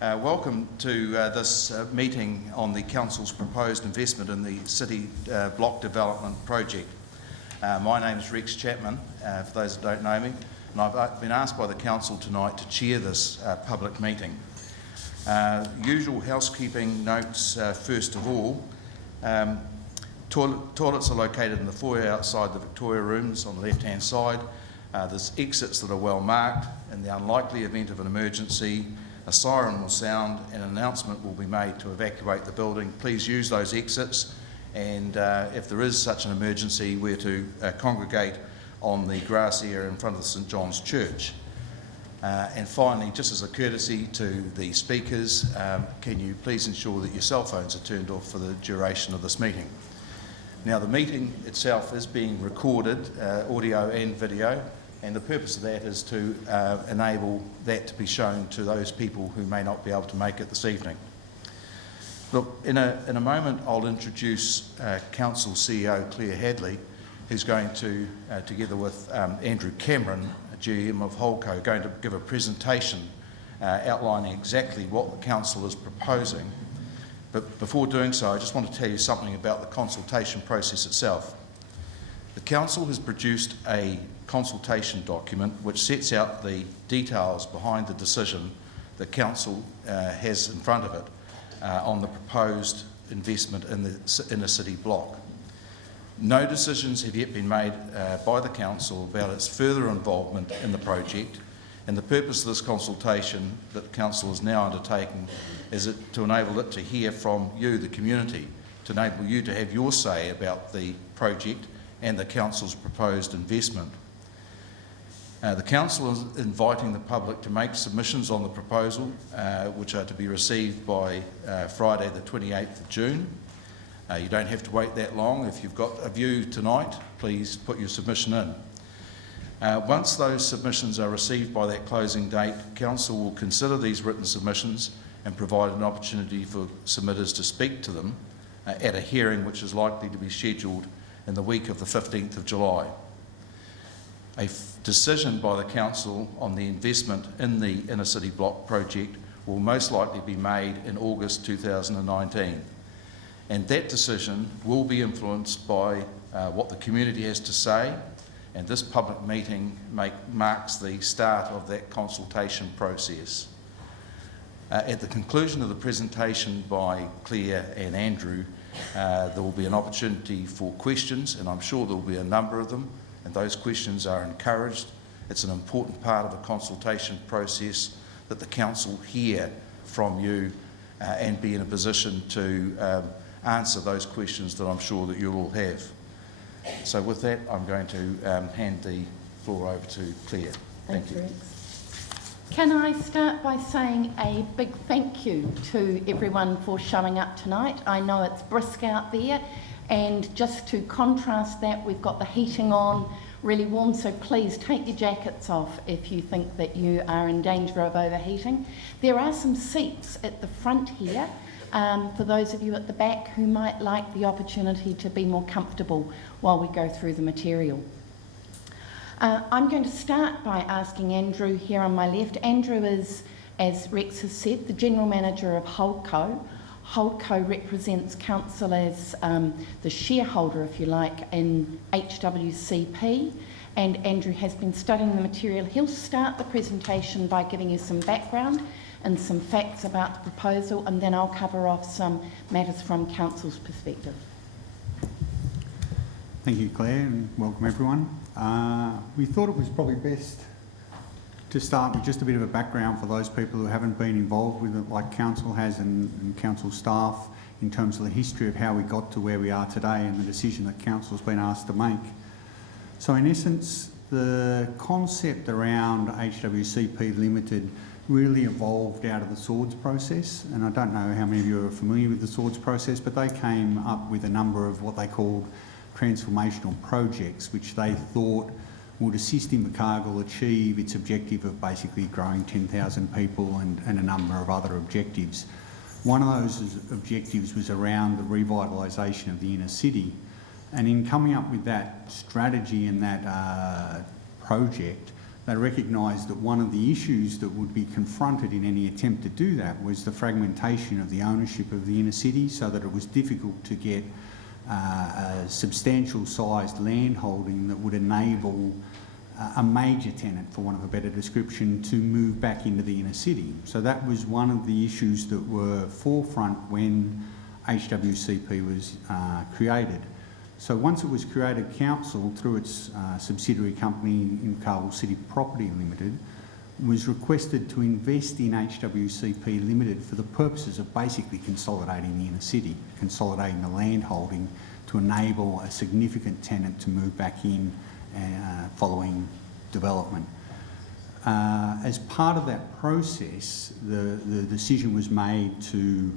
Welcome to this meeting on the Council's proposed investment in the City Block Development Project. My name is Rex Chapman, for those that don't know me, and I've been asked by the Council tonight to chair this public meeting. Usual housekeeping notes first of all. Toilets are located in the foyer outside the Victoria rooms on the left-hand side. There's exits that are well marked. In the unlikely event of an emergency, a siren will sound and an announcement will be made to evacuate the building. Please use those exits, and if there is such an emergency, we're to congregate on the grass area in front of the St John's Church. And finally, just as a courtesy to the speakers, can you please ensure that your cell phones are turned off for the duration of this meeting. Now, the meeting itself is being recorded, audio and video, and the purpose of that is to enable that to be shown to those people who may not be able to make it this evening. Look, in a moment I'll introduce Council CEO Claire Hadley, who's going to, together with Andrew Cameron, GM of Holdco, going to give a presentation outlining exactly what the Council is proposing. But before doing so, I just want to tell you something about the consultation process itself. The Council has produced a consultation document which sets out the details behind the decision the Council has in front of it on the proposed investment in the inner city block. No decisions have yet been made by the Council about its further involvement in the project, and the purpose of this consultation that the Council is now undertaking is to enable it to hear from you, the community, to enable you to have your say about the project and the Council's proposed investment. The Council is inviting the public to make submissions on the proposal, which are to be received by Friday the 28th of June. You don't have to wait that long. If you've got a view tonight, please put your submission in. Once those submissions are received by that closing date, Council will consider these written submissions and provide an opportunity for submitters to speak to them at a hearing which is likely to be scheduled in the week of the 15th of July. A decision by the Council on the investment in the inner city block project will most likely be made in August 2019. And that decision will be influenced by what the community has to say, and this public meeting marks the start of that consultation process. At the conclusion of the presentation by Claire and Andrew, there will be an opportunity for questions, and I'm sure there will be a number of them, and those questions are encouraged. It's an important part of the consultation process that the Council hear from you and be in a position to answer those questions that I'm sure that you'll all have. So with that, I'm going to hand the floor over to Claire. Thank you. Can I start by saying a big thank you to everyone for showing up tonight. I know it's brisk out there, and just to contrast that, we've got the heating on, really warm, so please take your jackets off if you think that you are in danger of overheating. There are some seats at the front here for those of you at the back who might like the opportunity to be more comfortable while we go through the material. I'm going to start by asking Andrew here on my left. Andrew is, as Rex has said, the General Manager of Holdco. Holdco represents Council as the shareholder, if you like, in HWCP, and Andrew has been studying the material. He'll start the presentation by giving you some background and some facts about the proposal, and then I'll cover off some matters from Council's perspective. Thank you, Claire, and welcome everyone. We thought it was probably best to start with just a bit of a background for those people who haven't been involved with it like Council has and Council staff in terms of the history of how we got to where we are today and the decision that Council's been asked to make. So in essence, the concept around HWCP Limited really evolved out of the Swords process, and I don't know how many of you are familiar with the Swords process, but they came up with a number of what they called transformational projects which they thought would assist Invercargill achieve its objective of basically growing 10,000 people and a number of other objectives. One of those objectives was around the revitalisation of the inner city, and in coming up with that strategy and that project, they recognised that one of the issues that would be confronted in any attempt to do that was the fragmentation of the ownership of the inner city, so that it was difficult to get a substantial sized land holding that would enable a major tenant, for want of a better description, to move back into the inner city. So that was one of the issues that were forefront when HWCP was created. So once it was created, council, through its subsidiary company, Invercargill City Property Limited, was requested to invest in HWCP Limited for the purposes of basically consolidating the inner city, consolidating the land holding to enable a significant tenant to move back in following development. As part of that process, the decision was made to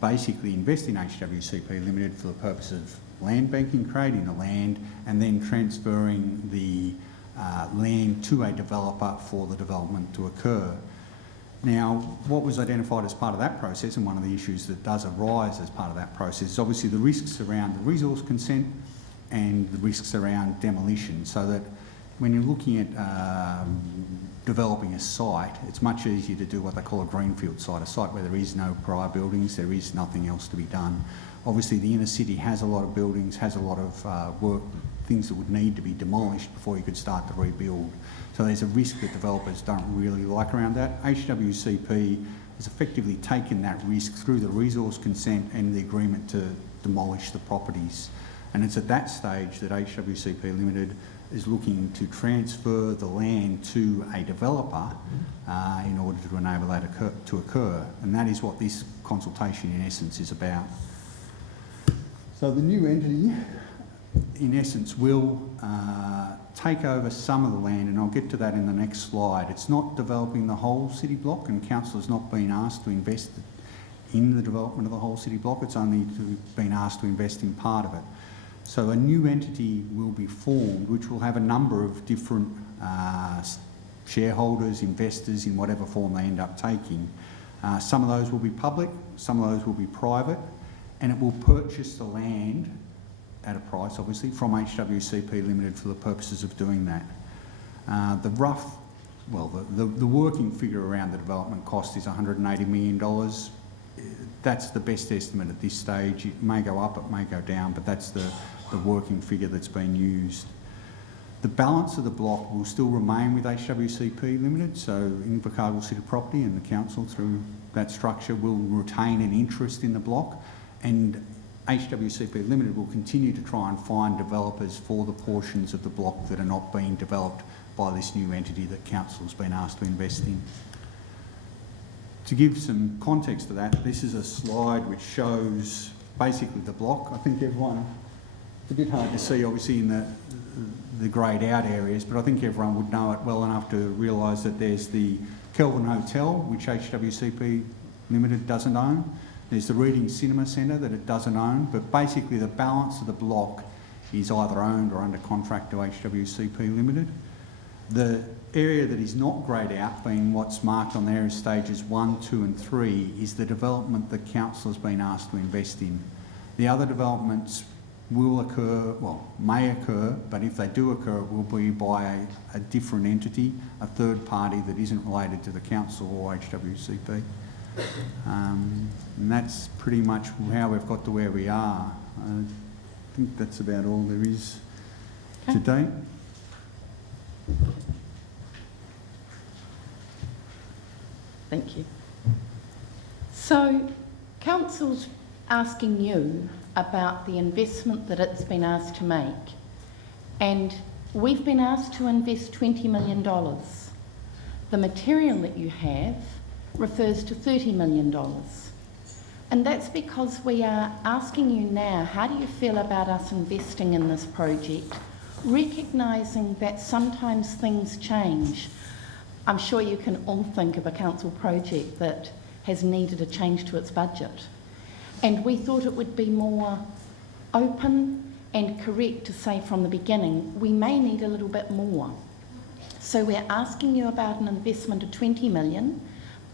basically invest in HWCP Limited for the purpose of land banking, creating the land, and then transferring the land to a developer for the development to occur. Now, what was identified as part of that process, and one of the issues that does arise as part of that process, is obviously the risks around the resource consent and the risks around demolition, so that when you're looking at developing a site, it's much easier to do what they call a greenfield site, a site where there is no prior buildings, there is nothing else to be done. Obviously, the inner city has a lot of buildings, has a lot of work, things that would need to be demolished before you could start to rebuild. So there's a risk that developers don't really like around that. HWCP has effectively taken that risk through the resource consent and the agreement to demolish the properties. And it's at that stage that HWCP Limited is looking to transfer the land to a developer in order to enable that to occur. And that is what this consultation in essence is about. So the new entity, in essence, will take over some of the land, and I'll get to that in the next slide. It's not developing the whole city block, and council has not been asked to invest in the development of the whole city block. It's only been asked to invest in part of it. So a new entity will be formed, which will have a number of different shareholders, investors, in whatever form they end up taking. Some of those will be public, some of those will be private, and it will purchase the land at a price, obviously, from HWCP Limited for the purposes of doing that. The working figure around the development cost is $180 million. That's the best estimate at this stage. It may go up, it may go down, but that's the working figure that's been used. The balance of the block will still remain with HWCP Limited, so Invercargill City Property and the council through that structure will retain an interest in the block, and HWCP Limited will continue to try and find developers for the portions of the block that are not being developed by this new entity that council has been asked to invest in. To give some context to that, this is a slide which shows basically the block. I think everyone, it's a bit hard to see obviously in the greyed out areas, but I think everyone would know it well enough to realise that there's the Kelvin Hotel, which HWCP Limited doesn't own. There's the Reading Cinema Centre that it doesn't own, but basically the balance of the block is either owned or under contract to HWCP Limited. The area that is not greyed out, being what's marked on there as stages 1, 2 and 3, is the development that council has been asked to invest in. The other developments will occur, well, may occur, but if they do occur, it will be by a different entity, a third party that isn't related to the council or HWCP. And that's pretty much how we've got to where we are. I think that's about all there is to date. Thank you. So, council's asking you about the investment that it's been asked to make, and we've been asked to invest $20 million. The material that you have refers to $30 million. And that's because we are asking you now, how do you feel about us investing in this project, recognising that sometimes things change. I'm sure you can all think of a council project that has needed a change to its budget. And we thought it would be more open and correct to say from the beginning, we may need a little bit more. So we're asking you about an investment of $20 million,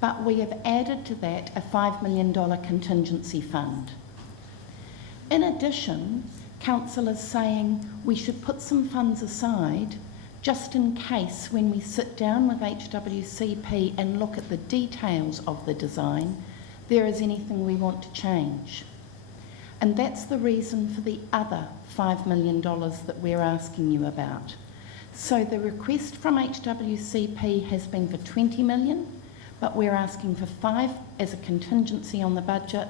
but we have added to that a $5 million contingency fund. In addition, council is saying we should put some funds aside just in case when we sit down with HWCP and look at the details of the design, there is anything we want to change. And that's the reason for the other $5 million that we're asking you about. So the request from HWCP has been for 20 million, but we're asking for 5 as a contingency on the budget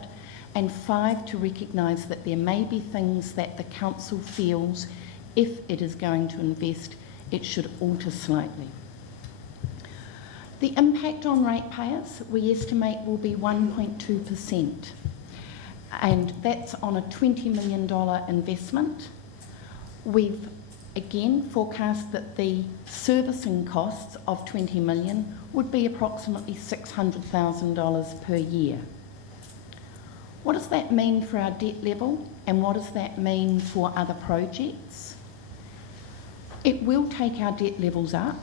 and 5 to recognise that there may be things that the council feels, if it is going to invest, it should alter slightly. The impact on ratepayers, we estimate, will be 1.2%, and that's on a $20 million investment. We've again forecast that the servicing costs of 20 million would be approximately $600,000 per year. What does that mean for our debt level, and what does that mean for other projects? It will take our debt levels up,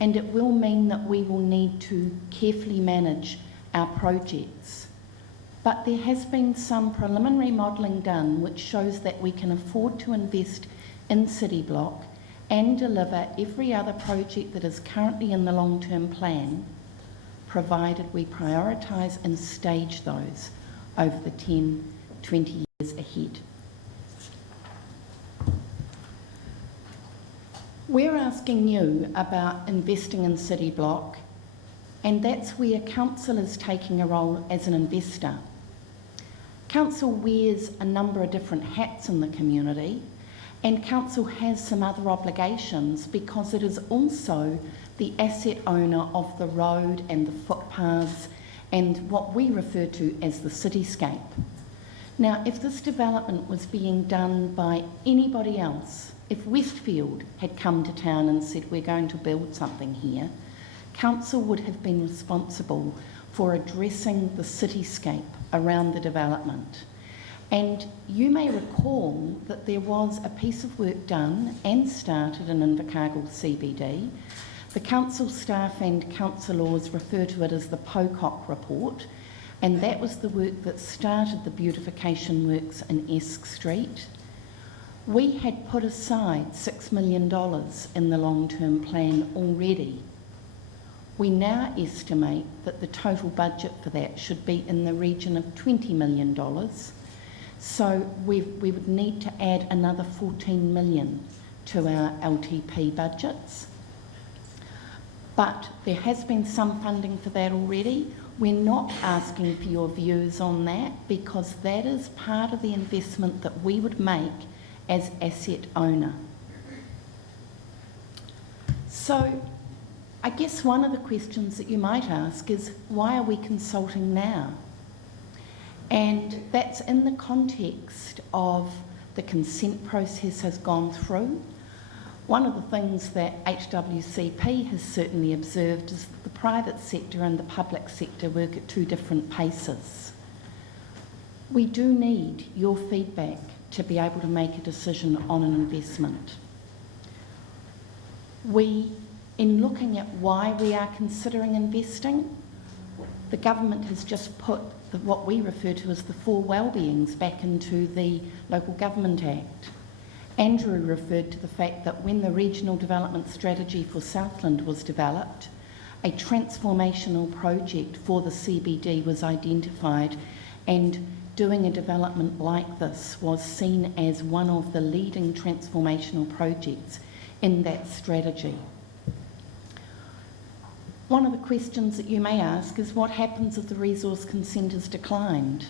and it will mean that we will need to carefully manage our projects. But there has been some preliminary modelling done which shows that we can afford to invest in City Block and deliver every other project that is currently in the long-term plan, provided we prioritise and stage those over the 10, 20 years ahead. We're asking you about investing in City Block, and that's where Council is taking a role as an investor. Council wears a number of different hats in the community, and Council has some other obligations because it is also the asset owner of the road and the footpaths and what we refer to as the cityscape. Now, if this development was being done by anybody else, if Westfield had come to town and said, we're going to build something here, Council would have been responsible for addressing the cityscape around the development. And you may recall that there was a piece of work done and started in Invercargill CBD. The council staff and councillors refer to it as the Pocock report, and that was the work that started the beautification works in Esk Street. We had put aside $6 million in the long-term plan already. We now estimate that the total budget for that should be in the region of $20 million. So we would need to add another 14 million to our LTP budgets. But there has been some funding for that already. We're not asking for your views on that because that is part of the investment that we would make as asset owner. So I guess one of the questions that you might ask is, why are we consulting now? And that's in the context of the consent process has gone through. One of the things that HWCP has certainly observed is that the private sector and the public sector work at two different paces. We do need your feedback to be able to make a decision on an investment. In looking at why we are considering investing, the government has just put what we refer to as the 4 well-beings back into the Local Government Act. Andrew referred to the fact that when the Regional Development Strategy for Southland was developed, a transformational project for the CBD was identified, and doing a development like this was seen as one of the leading transformational projects in that strategy. One of the questions that you may ask is, what happens if the resource consent is declined?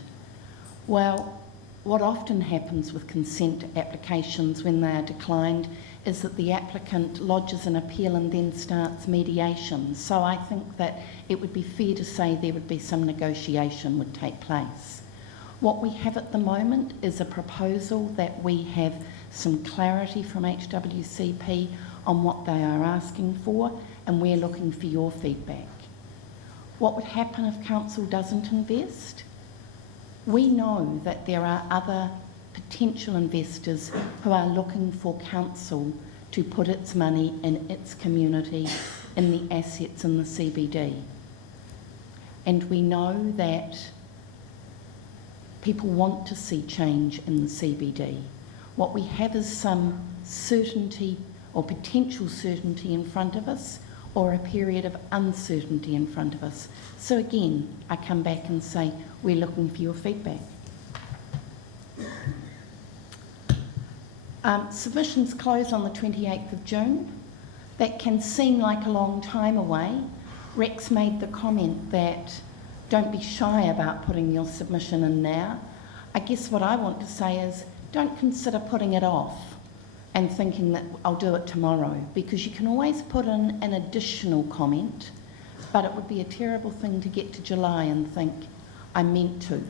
Well, what often happens with consent applications when they are declined is that the applicant lodges an appeal and then starts mediation. So I think that it would be fair to say there would be some negotiation would take place. What we have at the moment is a proposal that we have some clarity from HWCP on what they are asking for, and we're looking for your feedback. What would happen if council doesn't invest? We know that there are other potential investors who are looking for council to put its money in its community, in the assets in the CBD. And we know that people want to see change in the CBD. What we have is some certainty or potential certainty in front of us, or a period of uncertainty in front of us. So again, I come back and say, we're looking for your feedback. Submissions close on the 28th of June. That can seem like a long time away. Rex made the comment that don't be shy about putting your submission in now. I guess what I want to say is don't consider putting it off and thinking that I'll do it tomorrow, because you can always put in an additional comment, but it would be a terrible thing to get to July and think, I meant to.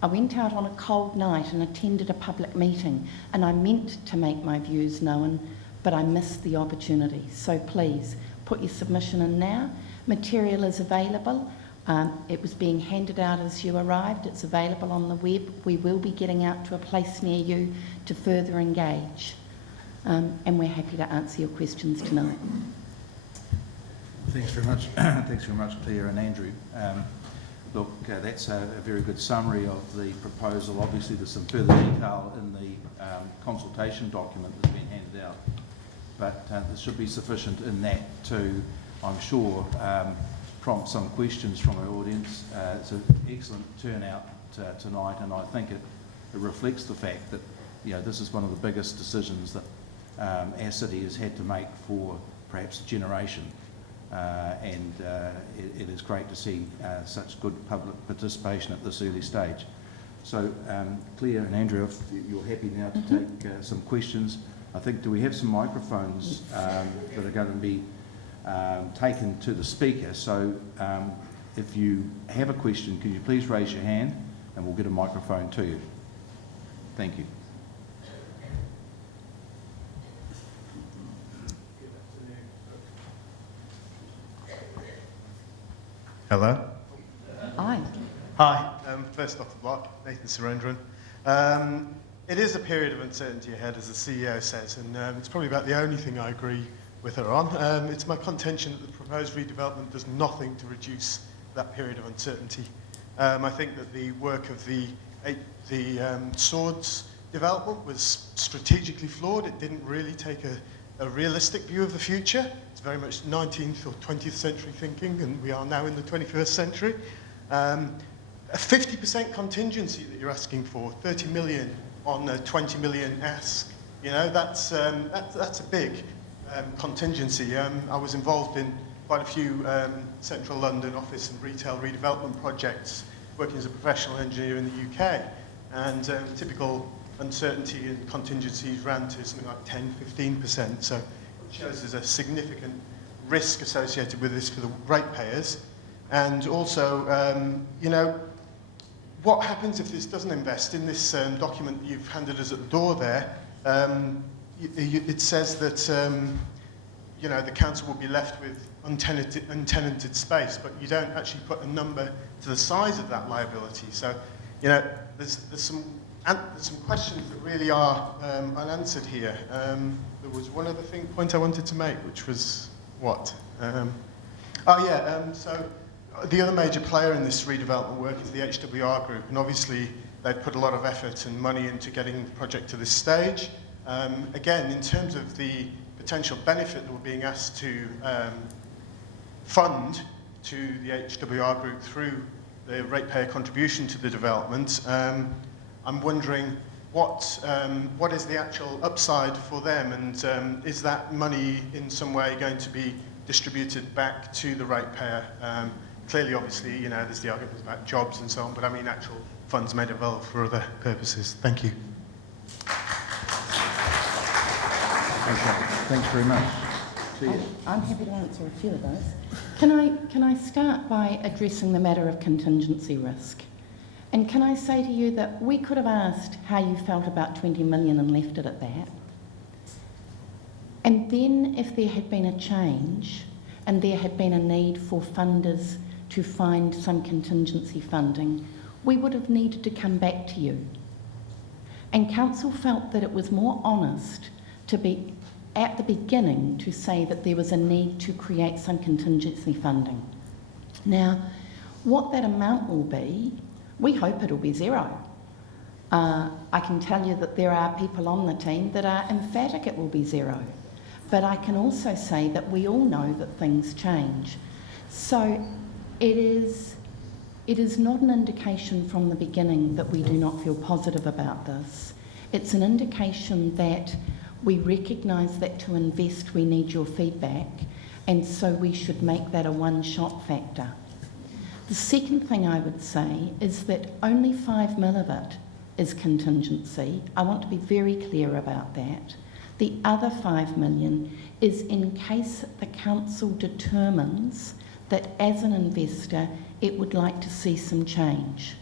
I went out on a cold night and attended a public meeting, and I meant to make my views known, but I missed the opportunity. So please, put your submission in now. Material is available. It was being handed out as you arrived. It's available on the web. We will be getting out to a place near you to further engage. And we're happy to answer your questions tonight. Thanks very much. Thanks very much, Claire and Andrew. Look, that's a very good summary of the proposal. Obviously, there's some further detail in the consultation document that's been handed out, but there should be sufficient in that to, I'm sure, prompt some questions from our audience. It's an excellent turnout tonight, and I think it reflects the fact that this is one of the biggest decisions that our city has had to make for perhaps a generation. And it is great to see such good public participation at this early stage. So Claire and Andrew, if you're happy now to take some questions, I think, do we have some microphones that are going to be taken to the speaker? So if you have a question, could you please raise your hand and we'll get a microphone to you. Thank you. Hello. Hi. Hi. First off the block, Nathan Surendran. It is a period of uncertainty ahead, as the CEO says, and it's probably about the only thing I agree with her on. It's my contention that the proposed redevelopment does nothing to reduce that period of uncertainty. I think that the work of the Swords development was strategically flawed. It didn't really take a realistic view of the future. It's very much 19th or 20th century thinking, and we are now in the 21st century. A 50% contingency that you're asking for, 30 million on a 20 million ask, that's a big contingency. I was involved in quite a few central London office and retail redevelopment projects, working as a professional engineer in the UK, and typical uncertainty and contingencies ran to something like 10-15%. So it shows there's a significant risk associated with this for the ratepayers. And also, what happens if this doesn't invest? In this document that you've handed us at the door there, it says that the council will be left with untenanted space, but you don't actually put a number to the size of that liability. So, there's some questions that really are unanswered here. There was one other point I wanted to make, which was what? So the other major player in this redevelopment work is the HWR group, and obviously they've put a lot of effort and money into getting the project to this stage. Again, in terms of the potential benefit that we're being asked to fund to the HWR group through the ratepayer contribution to the development, I'm wondering what is the actual upside for them, and is that money in some way going to be distributed back to the ratepayer? Clearly, obviously, there's the argument about jobs and so on, but I mean actual funds made available for other purposes. Thank you. Okay, thanks very much. I'm happy to answer a few of those. Can I start by addressing the matter of contingency risk? And can I say to you that we could have asked how you felt about 20 million and left it at that. And then if there had been a change and there had been a need for funders to find some contingency funding, we would have needed to come back to you. And council felt that it was more honest to be at the beginning to say that there was a need to create some contingency funding. Now, what that amount will be, we hope it'll be zero. I can tell you that there are people on the team that are emphatic it will be zero. But I can also say that we all know that things change. So it is not an indication from the beginning that we do not feel positive about this. It's an indication that we recognise that to invest we need your feedback, and so we should make that a one-shot factor. The second thing I would say is that only 5 mil of it is contingency. I want to be very clear about that. The other 5 million is in case the council determines that as an investor it would like to see some change.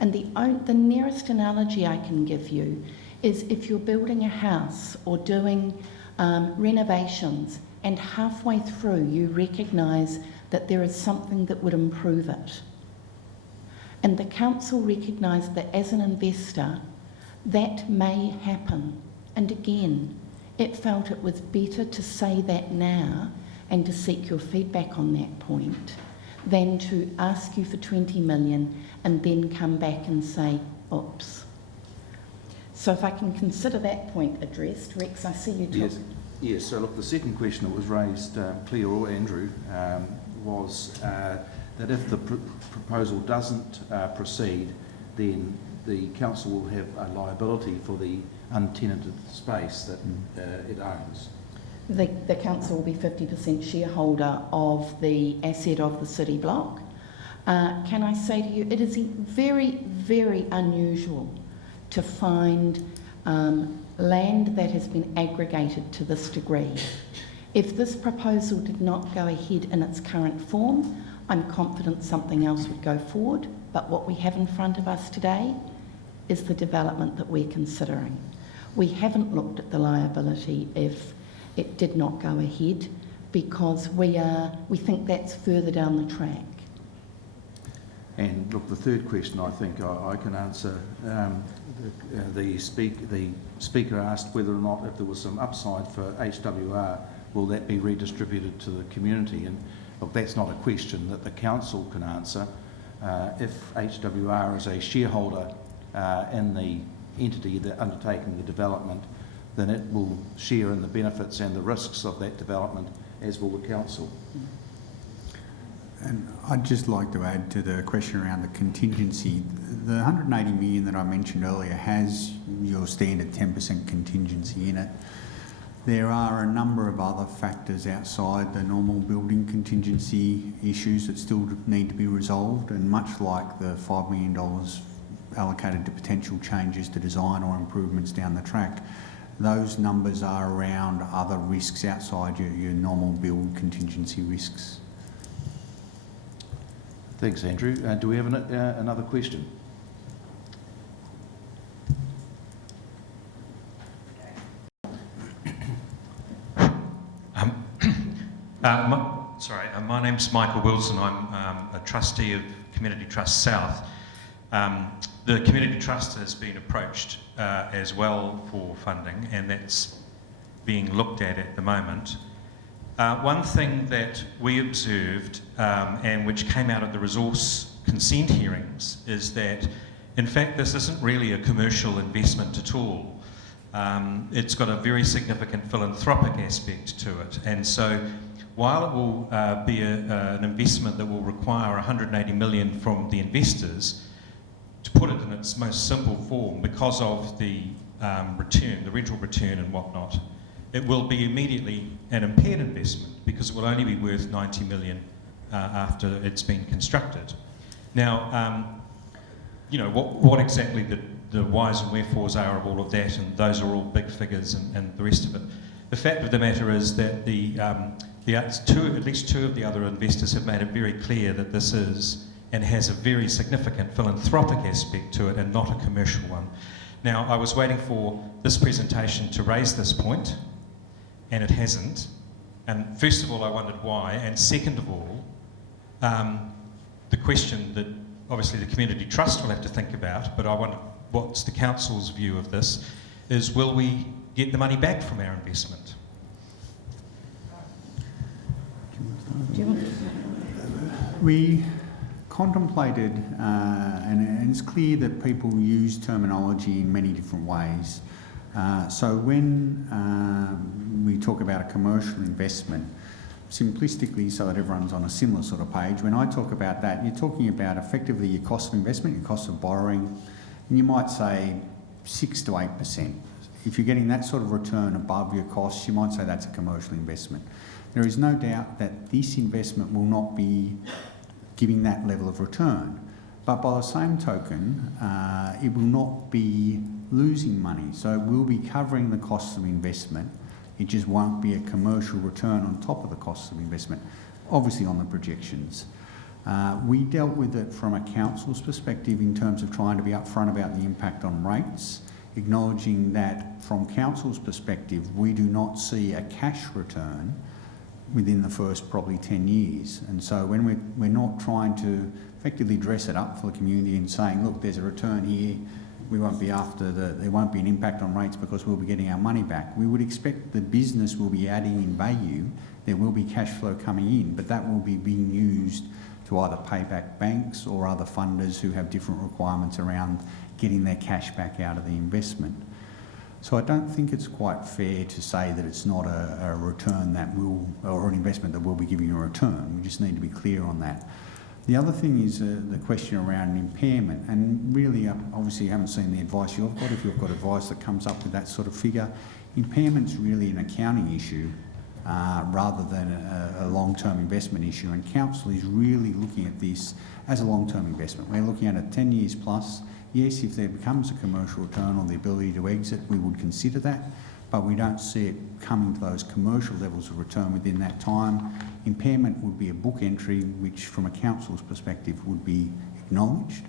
And the nearest analogy I can give you is if you're building a house or doing renovations and halfway through you recognise that there is something that would improve it. And the council recognised that as an investor that may happen. And again, it felt it was better to say that now and to seek your feedback on that point than to ask you for 20 million and then come back and say, oops. So if I can consider that point addressed, Rex, I see you talking. Yes, so look, the second question that was raised, Claire or Andrew, was that if the proposal doesn't proceed, then the council will have a liability for the untenanted space that it owns. The council will be 50% shareholder of the asset of the city block. Can I say to you, it is very, very unusual to find land that has been aggregated to this degree. If this proposal did not go ahead in its current form, I'm confident something else would go forward, but what we have in front of us today is the development that we're considering. We haven't looked at the liability if it did not go ahead because we think that's further down the track. And look, the third question I think I can answer. The speaker asked whether or not if there was some upside for HWR, will that be redistributed to the community? And look, that's not a question that the council can answer. If HWR is a shareholder in the entity that undertaking the development, then it will share in the benefits and the risks of that development, as will the council. And I'd just like to add to the question around the contingency. The 180 million that I mentioned earlier has your standard 10% contingency in it. There are a number of other factors outside the normal building contingency issues that still need to be resolved, and much like the $5 million allocated to potential changes to design or improvements down the track, those numbers are around other risks outside your normal build contingency risks. Thanks, Andrew. Do we have another question? My name's Michael Wilson. I'm a trustee of Community Trust South. The Community Trust has been approached as well for funding, and that's being looked at the moment. One thing that we observed and which came out of the resource consent hearings is that in fact this isn't really a commercial investment at all. It's got a very significant philanthropic aspect to it, and so while it will be an investment that will require 180 million from the investors, to put it in its most simple form, because of the return, the rental return and whatnot, it will be immediately an impaired investment because it will only be worth 90 million after it's been constructed. Now, you know, what exactly the whys and wherefores are of all of that, and those are all big figures and the rest of it. The fact of the matter is that at least two of the other investors have made it very clear that this is and has a very significant philanthropic aspect to it and not a commercial one. Now, I was waiting for this presentation to raise this point, and it hasn't. And first of all, I wondered why, and second of all, the question that obviously the Community Trust will have to think about, but I wonder what's the council's view of this, is will we get the money back from our investment? We contemplated, and it's clear that people use terminology in many different ways. So when we talk about a commercial investment, simplistically, so that everyone's on a similar sort of page, when I talk about that, you're talking about effectively your cost of investment, your cost of borrowing, and you might say 6 to 8%. If you're getting that sort of return above your costs, you might say that's a commercial investment. There is no doubt that this investment will not be giving that level of return. But by the same token, it will not be losing money. So it will be covering the costs of investment. It just won't be a commercial return on top of the costs of investment, obviously on the projections. We dealt with it from a council's perspective in terms of trying to be upfront about the impact on rates, acknowledging that from council's perspective, we do not see a cash return within the first probably 10 years. And so when we're not trying to effectively dress it up for the community and saying, look, there's a return here, we won't be there won't be an impact on rates because we'll be getting our money back. We would expect the business will be adding in value, there will be cash flow coming in, but that will be being used to either pay back banks or other funders who have different requirements around getting their cash back out of the investment. So I don't think it's quite fair to say that it's not a return that will, or an investment that will be giving a return. We just need to be clear on that. The other thing is the question around impairment, and really, obviously, you haven't seen the advice you've got. If you've got advice that comes up with that sort of figure, impairment's really an accounting issue rather than a long-term investment issue. And council is really looking at this as a long-term investment. We're looking at it 10 years plus. Yes, if there becomes a commercial return on the ability to exit, we would consider that, but we don't see it coming to those commercial levels of return within that time. Impairment would be a book entry, which from a council's perspective would be acknowledged,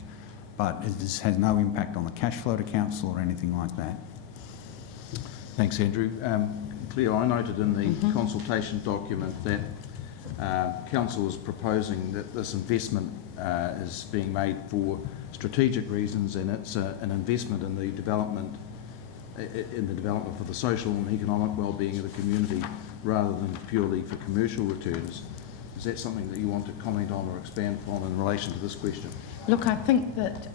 but it has no impact on the cash flow to council or anything like that. Thanks, Andrew. Claire, I noted in the consultation document that council is proposing that this investment is being made for strategic reasons, and it's an investment in the development for the social and economic well-being of the community rather than purely for commercial returns. Is that something that you want to comment on or expand upon in relation to this question? Look, I think that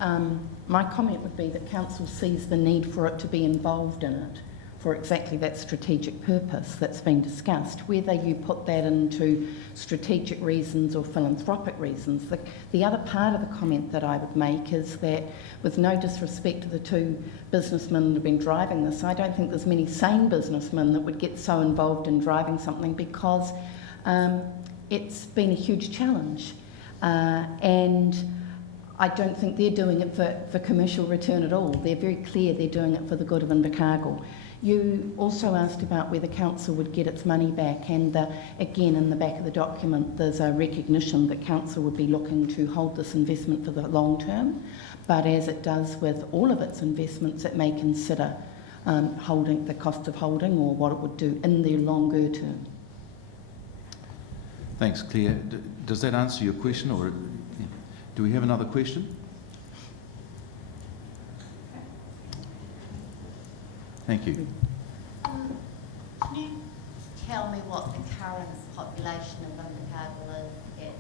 my comment would be that council sees the need for it to be involved in it for exactly that strategic purpose that's been discussed. Whether you put that into strategic reasons or philanthropic reasons, the other part of the comment that I would make is that, with no disrespect to the two businessmen that have been driving this, I don't think there's many sane businessmen that would get so involved in driving something, because it's been a huge challenge. And I don't think they're doing it for commercial return at all. They're very clear they're doing it for the good of Invercargill. You also asked about whether council would get its money back, and again, in the back of the document, there's a recognition that council would be looking to hold this investment for the long term, but as it does with all of its investments, it may consider holding the cost of holding or what it would do in the longer term. Thanks, Claire. Does that answer your question, or do we have another question? Thank you. Can you tell me what the current population of Invercargill is at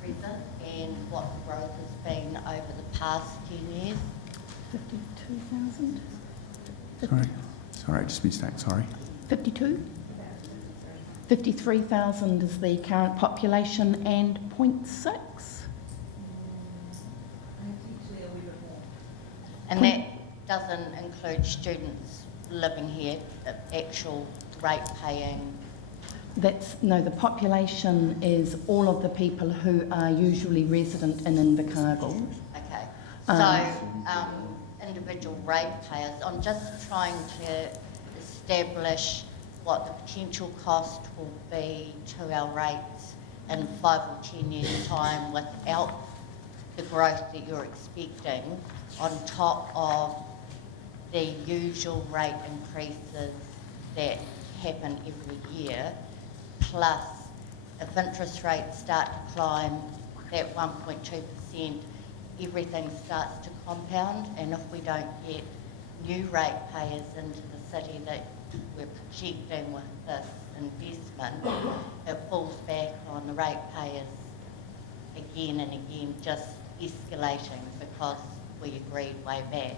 present and what the growth has been over the past 10 years? 52,000? Sorry, I just missed that, sorry. 52? 53,000 is the current population, and 0.6? And that doesn't include students living here, actual rate paying? No, the population is all of the people who are usually resident in Invercargill. Okay, so individual rate payers, I'm just trying to establish what the potential cost will be to our rates in 5 or 10 years' time without the growth that you're expecting, on top of the usual rate increases that happen every year, plus if interest rates start to climb that 1.2%, everything starts to compound, and if we don't get new rate payers into the city that we're projecting with this investment, it falls back on the rate payers again and again, just escalating because we agreed way back.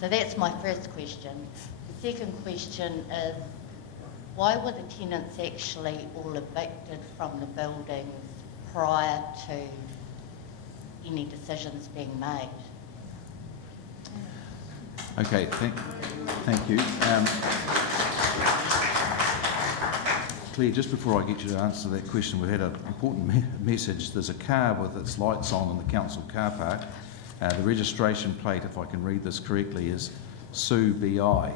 So that's my first question. The second question is, why were the tenants actually all evicted from the buildings prior to any decisions being made? Okay, thank you. Claire, just before I get you to answer that question, we had an important message. There's a car with its lights on in the council car park. The registration plate, if I can read this correctly, is Sue BI,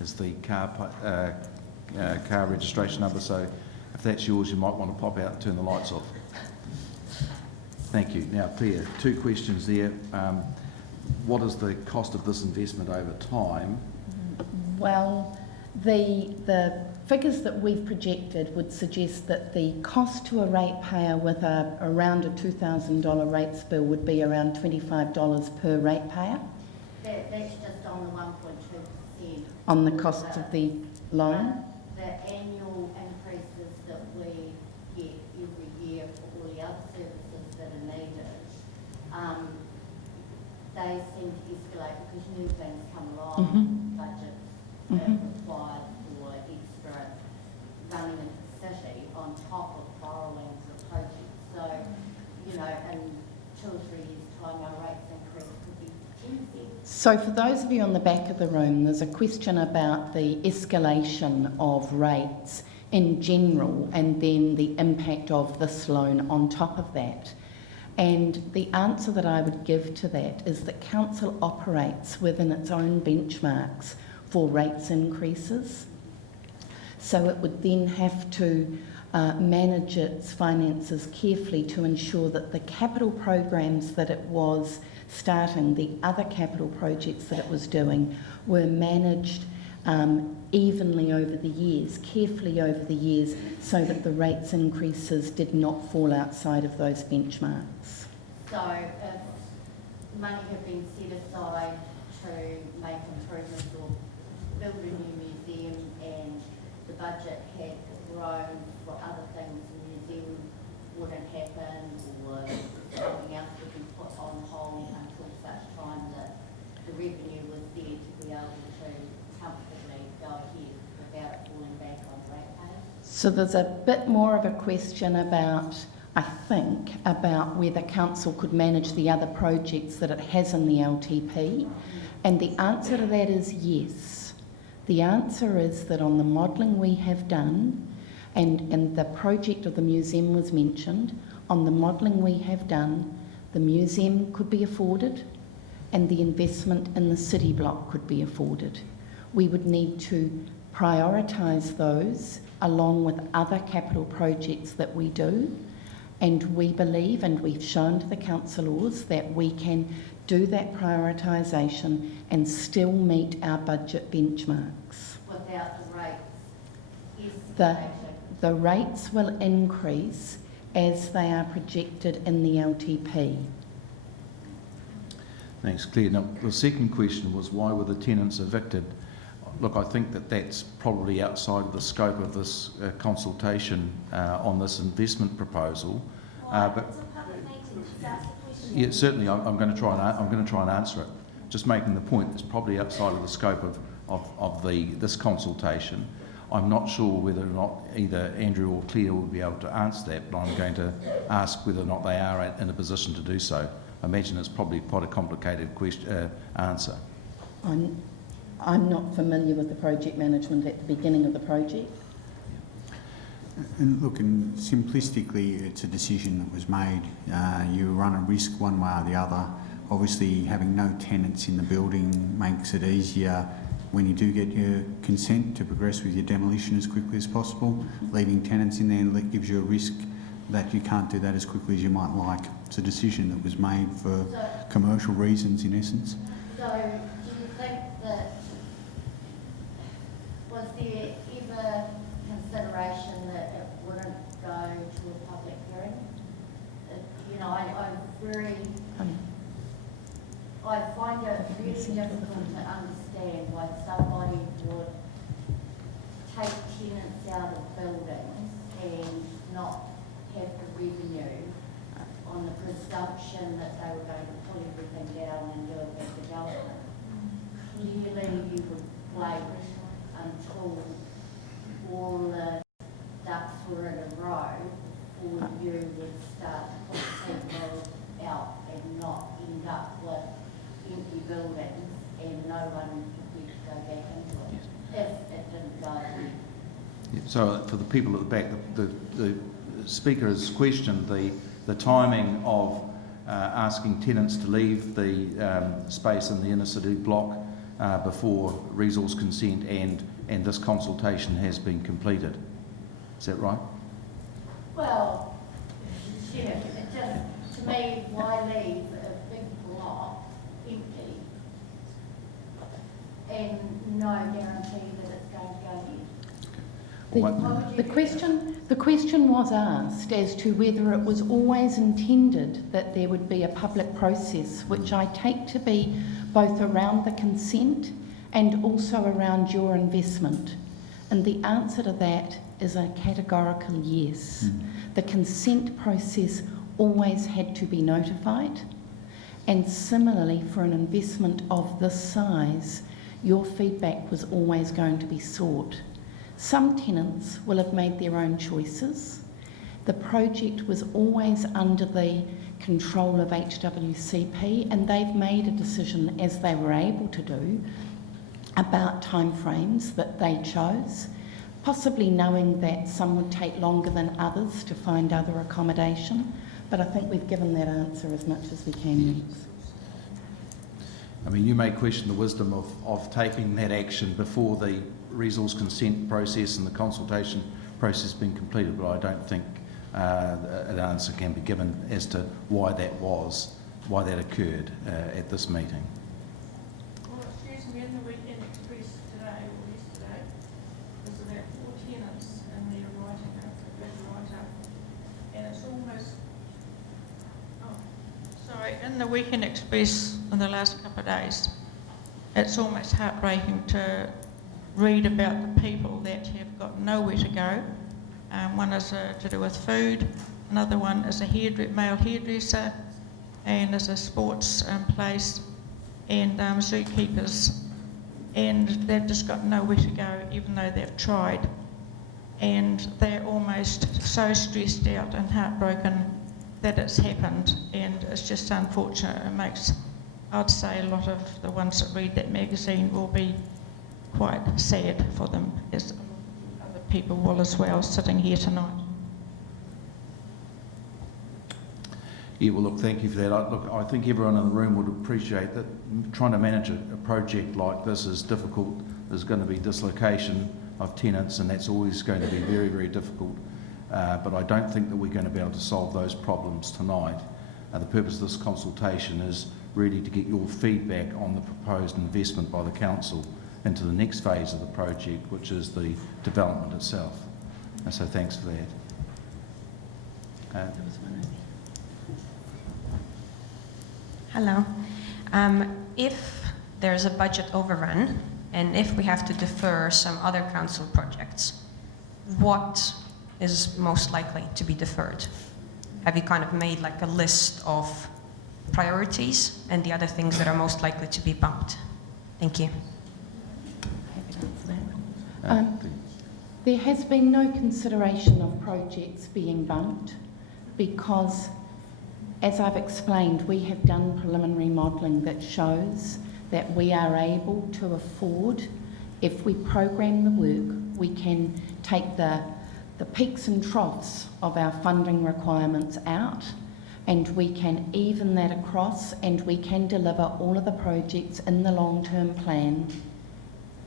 is the car registration number. So if that's yours, you might want to pop out and turn the lights off. Thank you. Now, Claire, two questions there. What is the cost of this investment over time? Well, the figures that we've projected would suggest that the cost to a ratepayer with around a $2,000 rates bill would be around $25 per ratepayer. That's just on the 1.2%. On the cost of the loan? The annual increases that we get every year for all the other services that are needed, they seem to escalate because new things come along, budgets required for extra running into the city on top of borrowings or projects. So, you know, in 2 or 3 years' time, our rates increase could be 10%. So for those of you on the back of the room, there's a question about the escalation of rates in general and then the impact of this loan on top of that. And the answer that I would give to that is that council operates within its own benchmarks for rates increases. So it would then have to manage its finances carefully to ensure that the capital programs that it was starting, the other capital projects that it was doing, were managed evenly over the years, carefully over the years, so that the rates increases did not fall outside of those benchmarks. So if money had been set aside to make improvements or build a new museum and the budget had grown for other things, the museum wouldn't happen or something else would be put on hold until such time that the revenue was there to be able to comfortably go ahead without it falling back on ratepayers. So there's a bit more of a question about, I think, about whether council could manage the other projects that it has in the LTP, and the answer to that is yes. The answer is that on the modelling we have done, and the project of the museum was mentioned, on the modelling we have done, the museum could be afforded and the investment in the city block could be afforded. We would need to prioritise those along with other capital projects that we do, and we believe, and we've shown to the councillors, that we can do that prioritisation and still meet our budget benchmarks. Without the rates escalating. The rates will increase as they are projected in the LTP. Thanks, Claire. Now, the second question was, why were the tenants evicted? Look, I think that that's probably outside of the scope of this consultation on this investment proposal. But it's a public meeting. That's the question. yeah, certainly, I'm going to try and answer it. Just making the point, it's probably outside of the scope of this consultation. I'm not sure whether or not either Andrew or Claire will be able to answer that, but I'm going to ask whether or not they are in a position to do so. I imagine it's probably quite a complicated answer. I'm not familiar with the project management at the beginning of the project. And look, and simplistically, it's a decision that was made. You run a risk one way or the other. Obviously, having no tenants in the building makes it easier when you do get your consent to progress with your demolition as quickly as possible. Leaving tenants in there gives you a risk that you can't do that as quickly as you might like. It's a decision that was made for commercial reasons, in essence. So, do you think that, was there ever consideration that it wouldn't go to a public hearing? You know, I find it really difficult to understand why somebody would take tenants out of buildings and not have the revenue on the presumption that they were going to pull everything down and do a big development. clearly you would wait until all the ducks were in a row before you would start to put people out and not end up with empty buildings and no one could go back into it if it didn't go ahead. Yeah, so for the people at the back, the speaker has questioned the timing of asking tenants to leave the space in the inner city block before resource consent and this consultation has been completed. Is that right? Well, yeah, it just, to me, why leave a big block empty and no guarantee that it's going to go ahead? The question was asked as to whether it was always intended that there would be a public process, which I take to be both around the consent and also around your investment. And the answer to that is a categorical yes. The consent process always had to be notified, and similarly for an investment of this size, your feedback was always going to be sought. Some tenants will have made their own choices. The project was always under the control of HWCP, and they've made a decision, as they were able to do, about timeframes that they chose, possibly knowing that some would take longer than others to find other accommodation, but I think we've given that answer as much as we can. I mean, you may question the wisdom of taking that action before the resource consent process and the consultation process has been completed, but I don't think an answer can be given as to why that occurred at this meeting. Well, excuse me, in the Weekend Express today, or yesterday, there's about 4 tenants in there writing up a big write-up, and it's almost, in the Weekend Express in the last couple of days, it's almost heartbreaking to read about the people that have got nowhere to go. One is to do with food, another one is a male hairdresser, and is a sports place, and zookeepers, and they've just got nowhere to go even though they've tried, and they're almost so stressed out and heartbroken that it's happened, and it's just unfortunate. It makes, I'd say, a lot of the ones that read that magazine will be quite sad for them, as other people will as well, sitting here tonight. Yeah, well, look, thank you for that. I think everyone in the room would appreciate that trying to manage a project like this is difficult. There's going to be dislocation of tenants, and that's always going to be very, very difficult. But I don't think that we're going to be able to solve those problems tonight. The purpose of this consultation is really to get your feedback on the proposed investment by the council into the next phase of the project, which is the development itself. And so thanks for that. Hello. If there's a budget overrun and if we have to defer some other council projects, what is most likely to be deferred? Have you kind of made like a list of priorities and the other things that are most likely to be bumped? Thank you. There has been no consideration of projects being bumped because, as I've explained, we have done preliminary modelling that shows that we are able to afford, if we program the work, we can take the peaks and troughs of our funding requirements out, and we can even that across, and we can deliver all of the projects in the long-term plan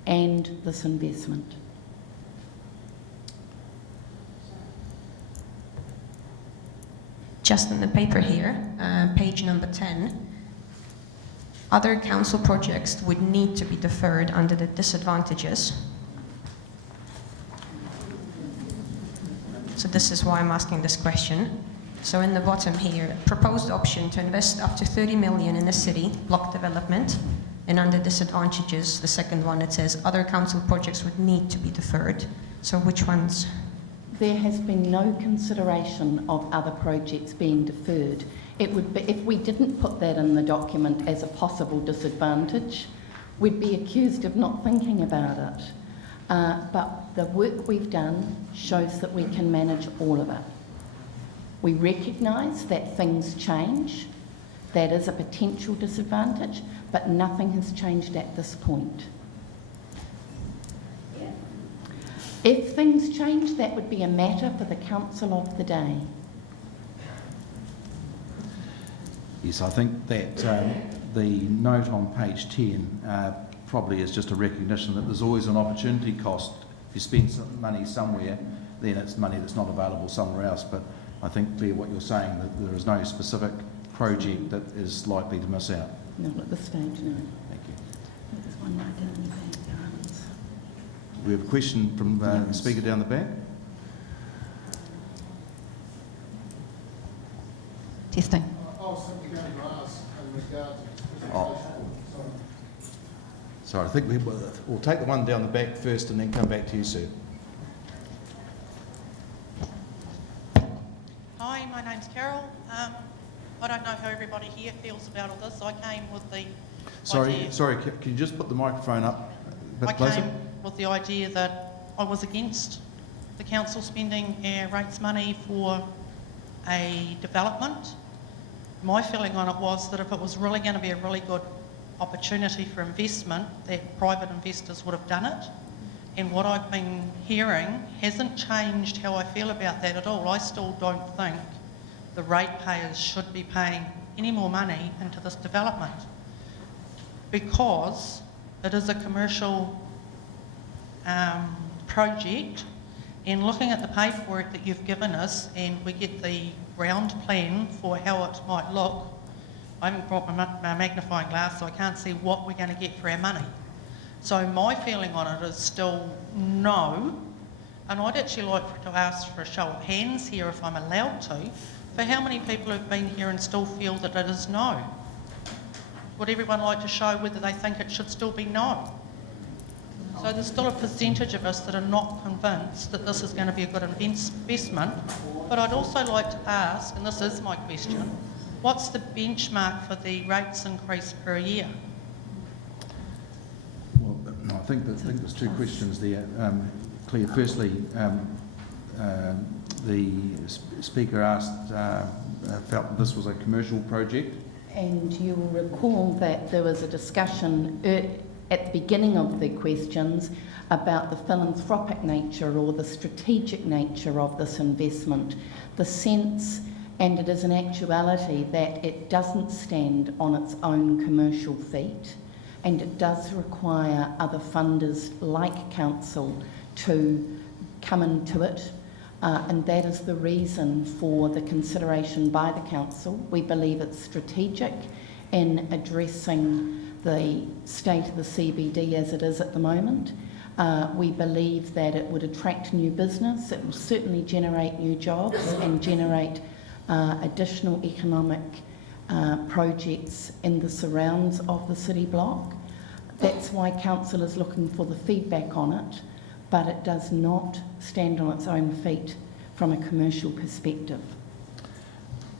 and this investment. Just in the paper here, page number 10, other council projects would need to be deferred under the disadvantages. So this is why I'm asking this question. So in the bottom here, proposed option to invest up to 30 million in the city block development, and under disadvantages, the second one, it says other council projects would need to be deferred. So which ones? There has been no consideration of other projects being deferred. It would be, if we didn't put that in the document as a possible disadvantage, we'd be accused of not thinking about it. But the work we've done shows that we can manage all of it. We recognise that things change. That is a potential disadvantage, but nothing has changed at this point. If things change, that would be a matter for the council of the day. Yes, I think that the note on page 10 probably is just a recognition that there's always an opportunity cost. If you spend some money somewhere, then it's money that's not available somewhere else. But I think, Claire, what you're saying, that there is no specific project that is likely to miss out. Not at this stage, no. Thank you. There's one right down the back. We have a question from the speaker down the back. Testing. I was simply going to ask in regard to this presentation. Oh. Sorry, I think we'll take the one down the back first and then come back to you, sir. Hi, my name's Carol. I don't know how everybody here feels about all this. I came with the Sorry, can you just put the microphone up a bit closer? I came with the idea that I was against the council spending our rates money for a development. My feeling on it was that if it was really going to be a really good opportunity for investment, that private investors would have done it. And what I've been hearing hasn't changed how I feel about that at all. I still don't think the ratepayers should be paying any more money into this development, because it is a commercial project, and looking at the paperwork that you've given us, and we get the ground plan for how it might look. I haven't brought my magnifying glass, so I can't see what we're going to get for our money. So my feeling on it is still no, and I'd actually like to ask for a show of hands here, if I'm allowed to, for how many people have been here and still feel that it is no. Would everyone like to show whether they think it should still be no? So there's still a percentage of us that are not convinced that this is going to be a good investment. But I'd also like to ask, and this is my question, what's the benchmark for the rates increase per year? Well, no, I think there's two questions there. Claire, firstly, the speaker asked, felt that this was a commercial project. And you will recall that there was a discussion at the beginning of the questions about the philanthropic nature or the strategic nature of this investment. The sense, and it is an actuality, that it doesn't stand on its own commercial feet, and it does require other funders like council to come into it, and that is the reason for the consideration by the council. We believe it's strategic in addressing the state of the CBD as it is at the moment. We believe that it would attract new business, it will certainly generate new jobs and generate additional economic projects in the surrounds of the city block. That's why council is looking for the feedback on it, but it does not stand on its own feet from a commercial perspective.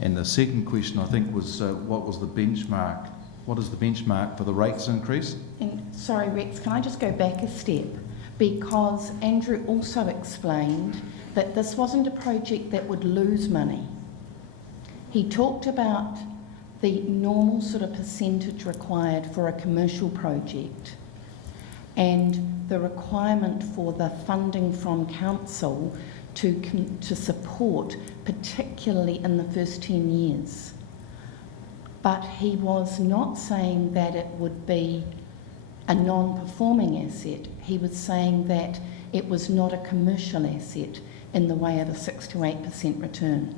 And the second question, I think, was what was the benchmark? What is the benchmark for the rates increase? And sorry, Rex, can I just go back a step? Because Andrew also explained that this wasn't a project that would lose money. He talked about the normal sort of percentage required for a commercial project and the requirement for the funding from council to support, particularly in the first 10 years. But he was not saying that it would be a non-performing asset. He was saying that it was not a commercial asset in the way of a 6 to 8% return.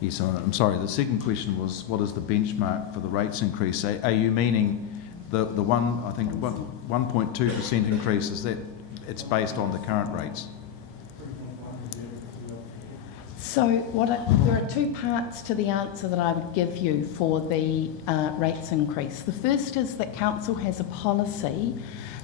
Yes, I'm sorry, the second question was what is the benchmark for the rates increase? Are you meaning the one, I think 1.2% increase, is that it's based on the current rates? So there are two parts to the answer that I would give you for the rates increase. The first is that council has a policy,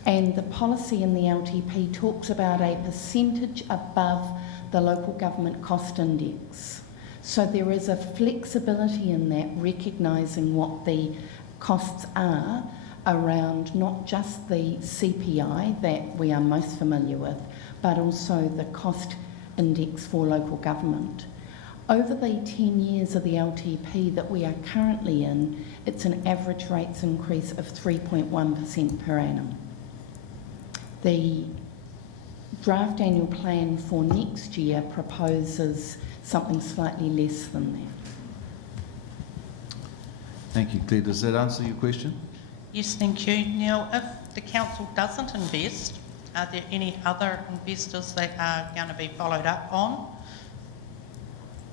and the policy in the LTP talks about a percentage above the local government cost index. So there is a flexibility in that, recognising what the costs are around not just the CPI that we are most familiar with, but also the cost index for local government. Over the 10 years of the LTP that we are currently in, it's an average rates increase of 3.1% per annum. The draft annual plan for next year proposes something slightly less than that. Thank you, Claire. Does that answer your question? Yes, thank you. Now, if the council doesn't invest, are there any other investors that are going to be followed up on?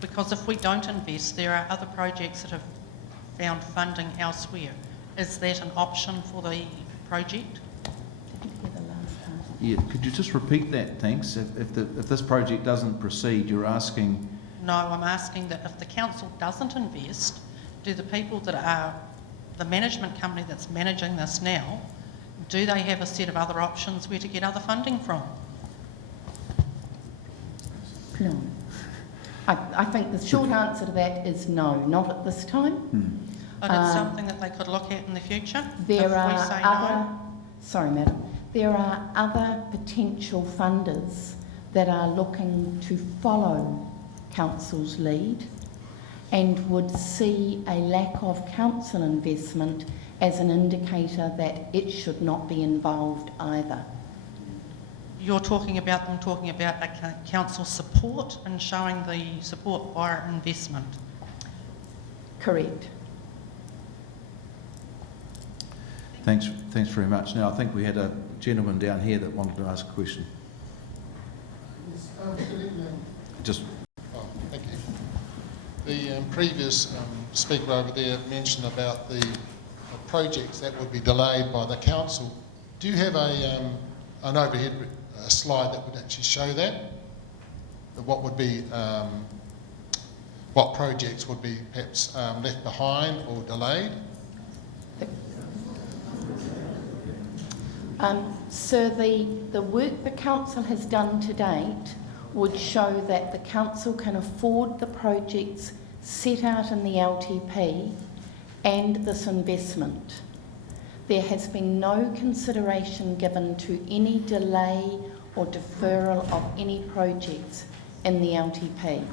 Because if we don't invest, there are other projects that have found funding elsewhere. Is that an option for the project? Yeah, could you just repeat that, thanks? If this project doesn't proceed, you're asking... No, I'm asking that if the council doesn't invest, do the people that are the management company that's managing this now, do they have a set of other options where to get other funding from? No. I think the short answer to that is no, not at this time. But it's something that they could look at in the future? There if are we say other, no? sorry madam, there are other potential funders that are looking to follow council's lead and would see a lack of council investment as an indicator that it should not be involved either. You're talking about them talking about a council support and showing the support via investment. Correct. Thanks very much. Now, I think we had a gentleman down here that wanted to ask a question. Yes, good evening. Just... Oh, thank you. The previous speaker over there mentioned about the projects that would be delayed by the council. Do you have an overhead slide that would actually show that? What would be, what projects would be perhaps left behind or delayed? So the work the council has done to date would show that the council can afford the projects set out in the LTP and this investment. There has been no consideration given to any delay or deferral of any projects in the LTP.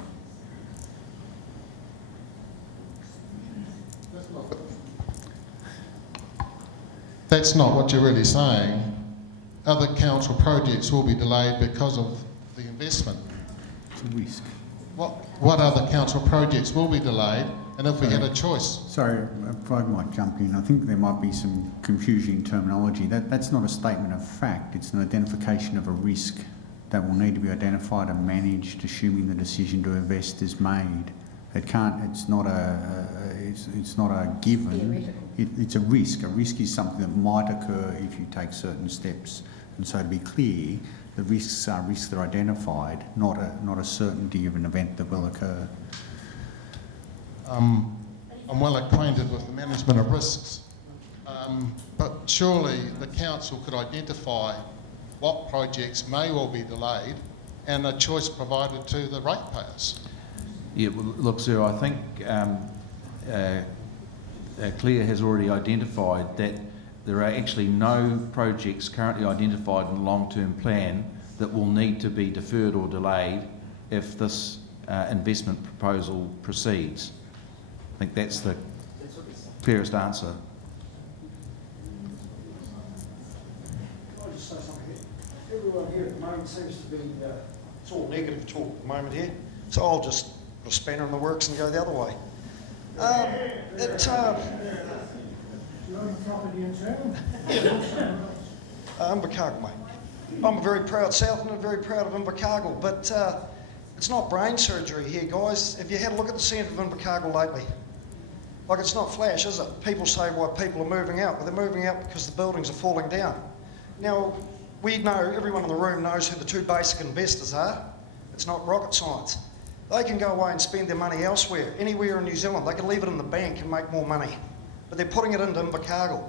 That's not what you're really saying. Other council projects will be delayed because of the investment. It's a risk. What other council projects will be delayed, and if we had a choice? Sorry, if I might jump in, I think there might be some confusion in terminology. That's not a statement of fact, it's an identification of a risk that will need to be identified and managed, assuming the decision to invest is made. It's not a given, it's a risk. A risk is something that might occur if you take certain steps. And so to be clear, the risks are risks that are identified, not a certainty of an event that will occur. I'm well acquainted with the management of risks, but surely the council could identify what projects may well be delayed and a choice provided to the ratepayers. Yeah, well, look, sir, I think Claire has already identified that there are actually no projects currently identified in the long-term plan that will need to be deferred or delayed if this investment proposal proceeds. I think that's the clearest answer. Can I just say something here? Everyone here at the moment seems to be, it's all negative talk at the moment here, so I'll just put a spanner in the works and go the other way. Invercargill, mate. I'm a very proud Southerner, very proud of Invercargill, but it's not brain surgery here, guys. Have you had a look at the centre of Invercargill lately? Like, it's not flash, is it? People say why people are moving out. Well, they're moving out because the buildings are falling down. Now, we know, everyone in the room knows who the two basic investors are. It's not rocket science. They can go away and spend their money elsewhere, anywhere in New Zealand. They can leave it in the bank and make more money. But they're putting it into Invercargill.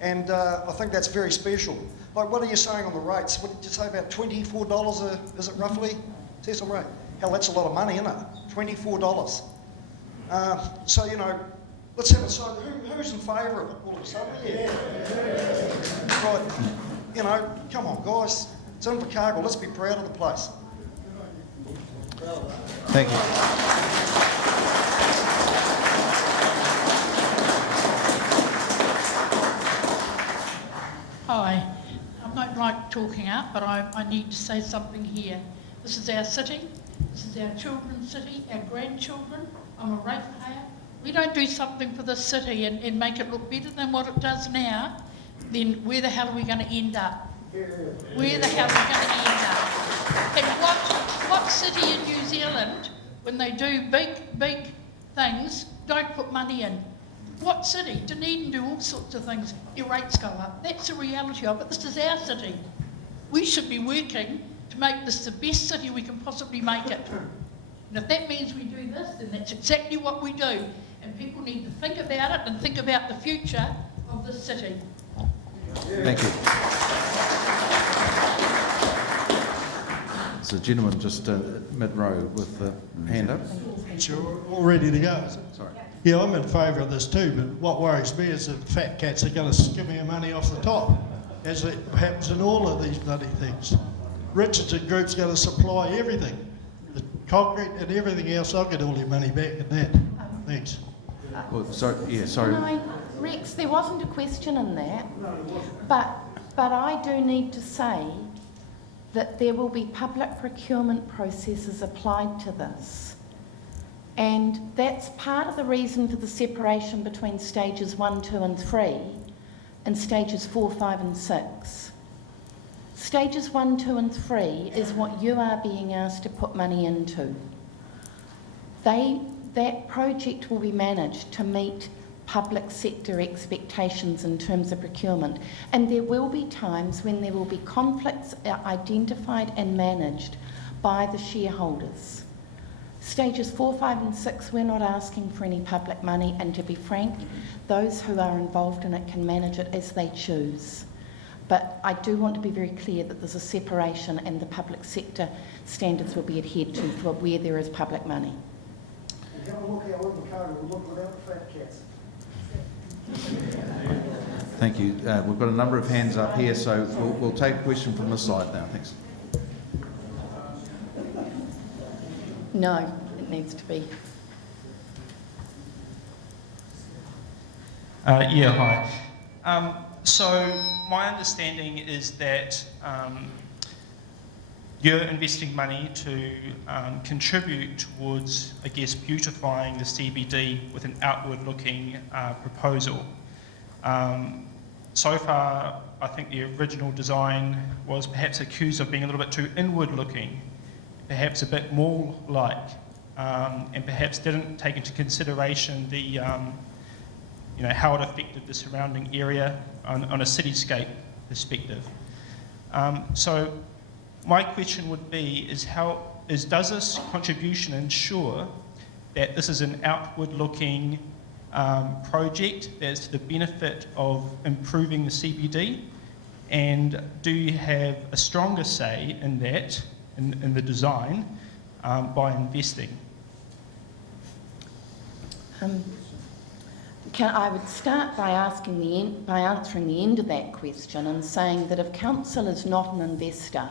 And I think that's very special. Like, what are you saying on the rates? What did you say, about $24, is it roughly? Cecil rate? Hell, that's a lot of money, isn't it? $24. So, you know, Let's have a so who's in favour of it all of a sudden? Yeah. Right. You know, come on, guys. It's Invercargill. Let's be proud of the place. Thank you. Hi, I don't like talking out, but I need to say something here. This is our city, this is our children's city, our grandchildren. I'm a ratepayer. We don't do something for this city and make it look better than what it does now, then where the hell are we going to end up? Where the hell are we going to end up? And what city in New Zealand, when they do big things, don't put money in? What city? Dunedin do all sorts of things, your rates go up. That's the reality of it. This is our city. We should be working to make this the best city we can possibly make it. And if that means we do this, then that's exactly what we do. And people need to think about it and think about the future of this city. Thank you. There's a gentleman just mid-row with the hand up. Sure, all ready to go. Sorry. Yeah, I'm in favour of this too, but what worries me is that the fat cats are going to skip our money off the top, as it happens in all of these bloody things. Richardson Group's going to supply everything, the concrete and everything else. I'll get all your money back in that. Thanks. Oh, sorry. Yeah, sorry. No, Rex, there wasn't a question in that, but I do need to say that there will be public procurement processes applied to this. And that's part of the reason for the separation between stages 1, 2 and 3 and stages 4, 5 and 6. Stages 1, 2 and 3 is what you are being asked to put money into. That project will be managed to meet public sector expectations in terms of procurement, and there will be times when there will be conflicts identified and managed by the shareholders. Stages 4, 5 and 6, we're not asking for any public money, and to be frank, those who are involved in it can manage it as they choose. But I do want to be very clear that there's a separation and the public sector standards will be adhered to for where there is public money. Have a look how Invercargill will look without the fat cats. Thank you. We've got a number of hands up here, so we'll take a question from this side now. Thanks. No, it needs to be. Yeah, hi. So my understanding is that you're investing money to contribute towards, I guess, beautifying the CBD with an outward-looking proposal. So far, I think the original design was perhaps accused of being a little bit too inward-looking, perhaps a bit mall-like, and perhaps didn't take into consideration the, how it affected the surrounding area on a cityscape perspective. So my question would be: does this contribution ensure that this is an outward-looking project that's to the benefit of improving the CBD, and do you have a stronger say in that? In the design by investing? I would start by answering the end of that question and saying that if council is not an investor,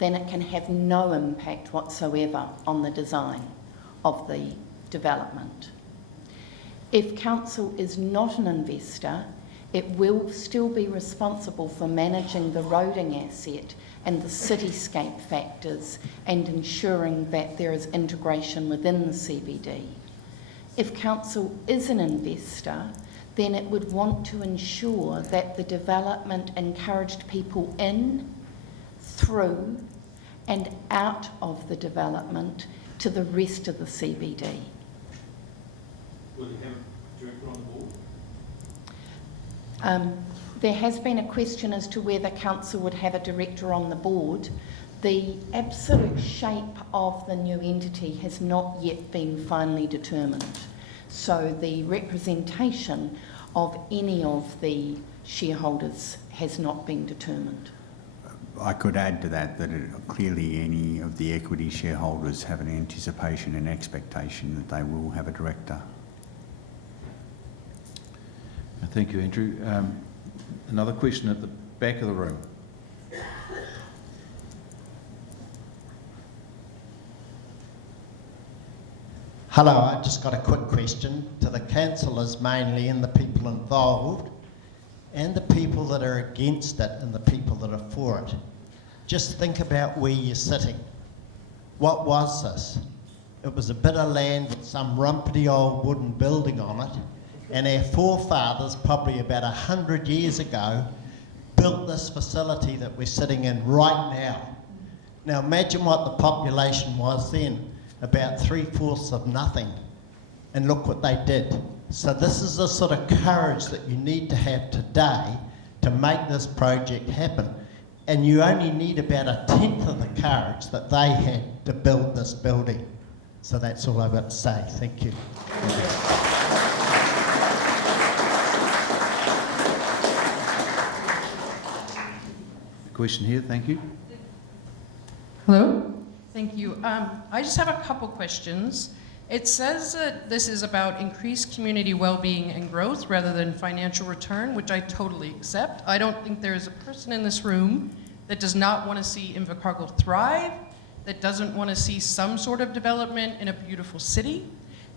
then it can have no impact whatsoever on the design of the development. If council is not an investor, it will still be responsible for managing the roading asset and the cityscape factors and ensuring that there is integration within the CBD. If council is an investor, then it would want to ensure that the development encouraged people in, through and out of the development to the rest of the CBD. Will you have a director on the board? There has been a question as to whether council would have a director on the board. The absolute shape of the new entity has not yet been finally determined. So the representation of any of the shareholders has not been determined. I could add to that clearly any of the equity shareholders have an anticipation and expectation that they will have a director. Thank you, Andrew. Another question at the back of the room. Hello, I just got a quick question to the councillors mainly and the people involved and the people that are against it and the people that are for it. Just think about where you're sitting. What was this? It was a bit of land with some rumpety old wooden building on it, and our forefathers, probably about 100 years ago, built this facility that we're sitting in right now. Now imagine what the population was then, about 3/4 of nothing, and look what they did. So this is the sort of courage that you need to have today to make this project happen. And you only need about 1/10 of the courage that they had to build this building. So that's all I've got to say. Thank you. Question here, thank you. Hello? Thank you. I just have a couple questions. It says that this is about increased community well-being and growth rather than financial return, which I totally accept. I don't think there is a person in this room that does not want to see Invercargill thrive, that doesn't want to see some sort of development in a beautiful city.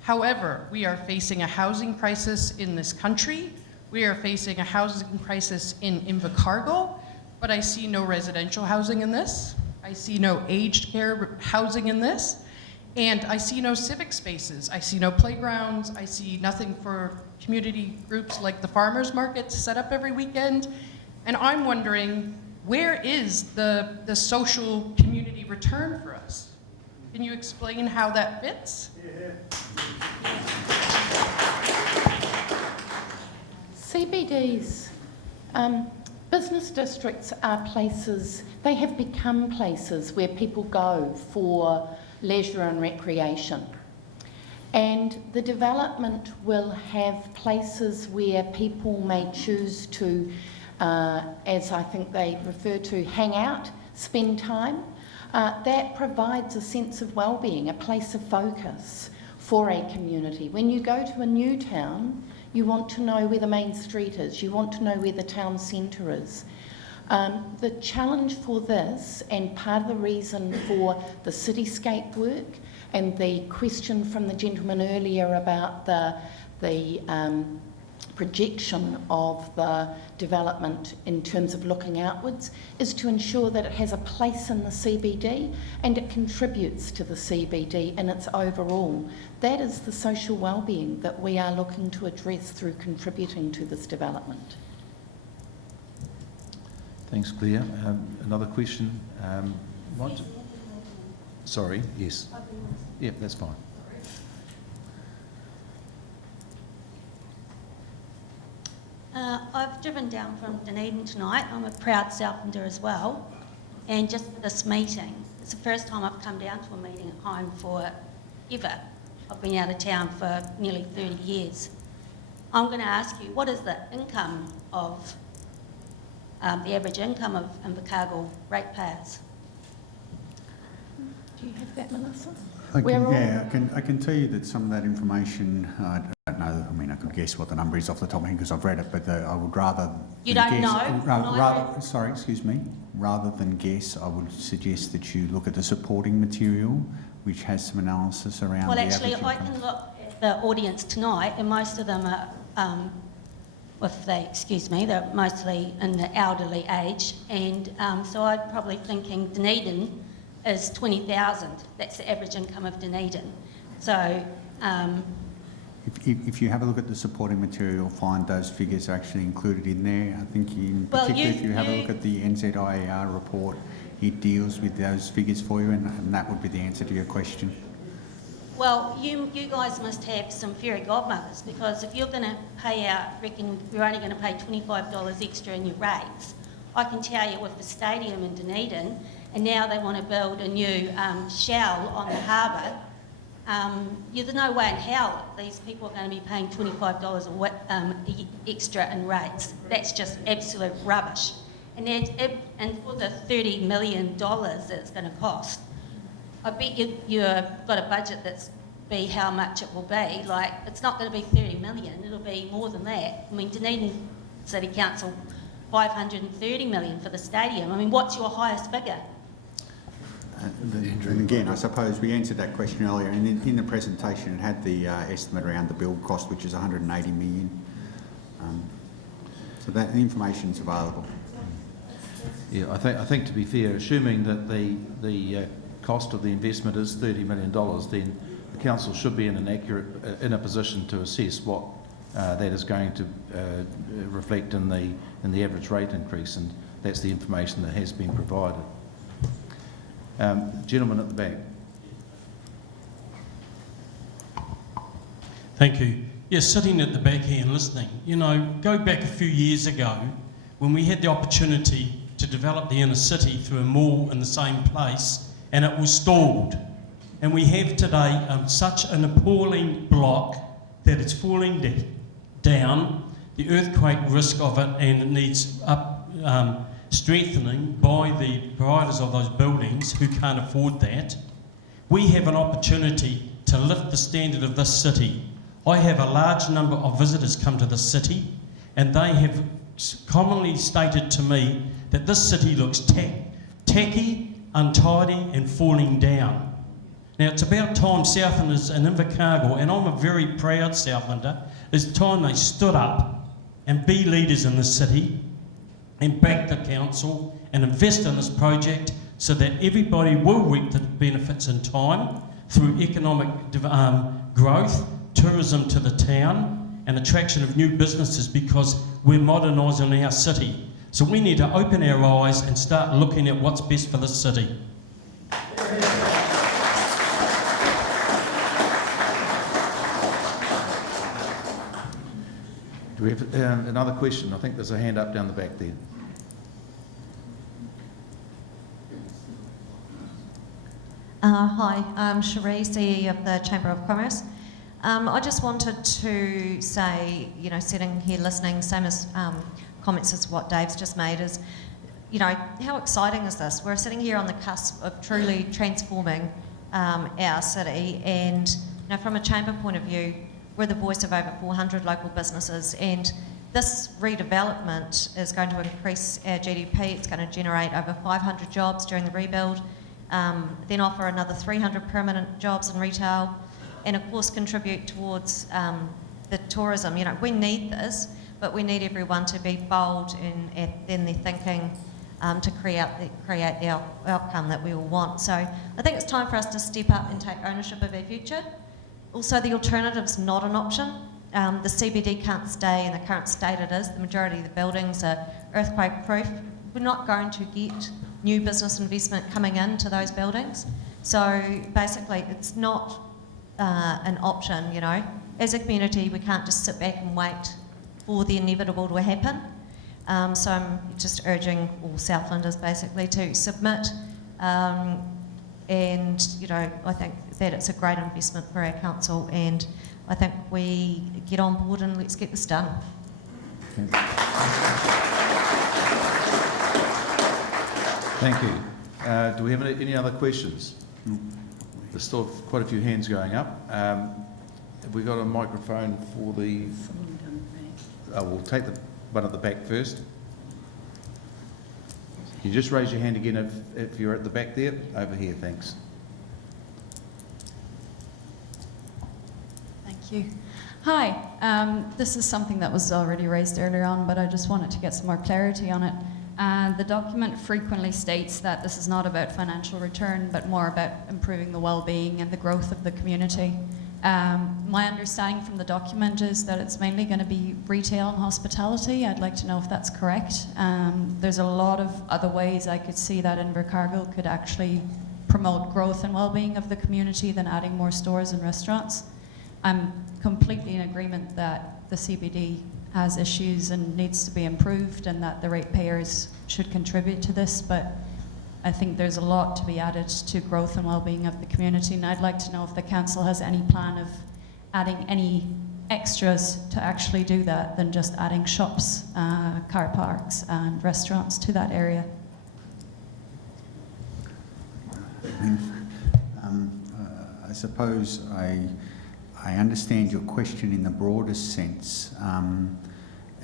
However, we are facing a housing crisis in this country. We are facing a housing crisis in Invercargill, but I see no residential housing in this. I see no aged care housing in this. And I see no civic spaces. I see no playgrounds. I see nothing for community groups like the farmers markets set up every weekend. And I'm wondering, where is the social community return for us? Can you explain how that fits? CBDs, business districts are places, they have become places where people go for leisure and recreation. And the development will have places where people may choose to, as I think they refer to, hang out, spend time. That provides a sense of well-being, a place of focus for a community. When you go to a new town, you want to know where the main street is, you want to know where the town centre is. The challenge for this, and part of the reason for the cityscape work, and the question from the gentleman earlier about the projection of the development in terms of looking outwards, is to ensure that it has a place in the CBD and it contributes to the CBD in its overall. That is the social wellbeing that we are looking to address through contributing to this development. Thanks, Claire. Another question? Sorry, yes. Yep, that's fine. I've driven down from Dunedin tonight. I'm a proud Southlander as well. And just for this meeting, it's the first time I've come down to a meeting at home for ever. I've been out of town for nearly 30 years. I'm going to ask you, what is the income of, the average income of Invercargill ratepayers? Do you have that, Melissa? I can tell you that some of that information, I don't know, I mean, I could guess what the number is off the top of my head because I've read it, but I would rather... You don't know? Rather than guess, I would suggest that you look at the supporting material, which has some analysis around Well, the actually, average I income. can look at the audience tonight, and most of them are, if they excuse me, they're mostly in the elderly age, and so I'm probably thinking Dunedin is 20,000. That's the average income of Dunedin. So... If you have a look at the supporting material, you'll find those figures are actually included in there. I think in particular, if you have a look at the NZIER report, it deals with those figures for you, and that would be the answer to your question. Well, you guys must have some fairy godmothers, because if you're going to pay out, reckon you're only going to pay $25 extra in your rates, I can tell you with the stadium in Dunedin, and now they want to build a new shell on the harbour, there's no way in hell these people are going to be paying $25 extra in rates. That's just absolute rubbish. And for the $30 million that it's going to cost, I bet you've got a budget that's be how much it will be. Like, it's not going to be 30 million, it'll be more than that. I mean, Dunedin City Council, 530 million for the stadium. I mean, what's your highest figure? And again, I suppose we answered that question earlier, and in the presentation it had the estimate around the build cost, which is 180 million. So that the information's available. Yeah, I think to be fair, assuming that the cost of the investment is $30 million, then the council should be in a position to assess what that is going to reflect in the average rate increase, and that's the information that has been provided. Gentleman at the back. Thank you. Yes, sitting at the back here and listening, you know, go back a few years ago when we had the opportunity to develop the inner city through a mall in the same place, and it was stalled. And we have today such an appalling block that it's falling down, the earthquake risk of it, and it needs strengthening by the providers of those buildings who can't afford that. We have an opportunity to lift the standard of this city. I have a large number of visitors come to this city, and they have commonly stated to me that this city looks tacky, untidy and falling down. Now it's about time Southlanders and Invercargill, and I'm a very proud Southlander, it's time they stood up and be leaders in this city and back the council and invest in this project so that everybody will reap the benefits in time through economic growth, tourism to the town and attraction of new businesses, because we're modernising our city. So we need to open our eyes and start looking at what's best for this city. Do we have another question? I think there's a hand up down the back there. Hi, I'm Cherie, CEO of the Chamber of Commerce. I just wanted to say, you know, sitting here listening, same as comments as what Dave's just made, is, you know, how exciting is this? We're sitting here on the cusp of truly transforming our city, and, you know, from a chamber point of view, we're the voice of over 400 local businesses, and this redevelopment is going to increase our GDP. It's going to generate over 500 jobs during the rebuild, then offer another 300 permanent jobs in retail, and of course contribute towards the tourism. You know, we need this, but we need everyone to be bold in their thinking to create the outcome that we all want. So I think it's time for us to step up and take ownership of our future. Also, the alternative's not an option. The CBD can't stay in the current state it is. The majority of the buildings are earthquake proof. We're not going to get new business investment coming into those buildings. So basically it's not an option, you know. As a community, we can't just sit back and wait for the inevitable to happen. So I'm just urging all Southlanders basically to submit, and, you know, I think that it's a great investment for our council, and I think we get on board and let's get this done. Thank you. Do we have any other questions? There's still quite a few hands going up. Have we got a microphone for the... we'll take the one at the back first. Can you just raise your hand again if you're at the back there? Over here, thanks. Thank you. Hi, this is something that was already raised earlier on, but I just wanted to get some more clarity on it. The document frequently states that this is not about financial return, but more about improving the well-being and the growth of the community. My understanding from the document is that it's mainly going to be retail and hospitality. I'd like to know if that's correct. There's a lot of other ways I could see that Invercargill could actually promote growth and well-being of the community than adding more stores and restaurants. I'm completely in agreement that the CBD has issues and needs to be improved, and that the ratepayers should contribute to this, but I think there's a lot to be added to growth and well-being of the community, and I'd like to know if the council has any plan of adding any extras to actually do that than just adding shops, car parks and restaurants to that area. I suppose I understand your question in the broadest sense,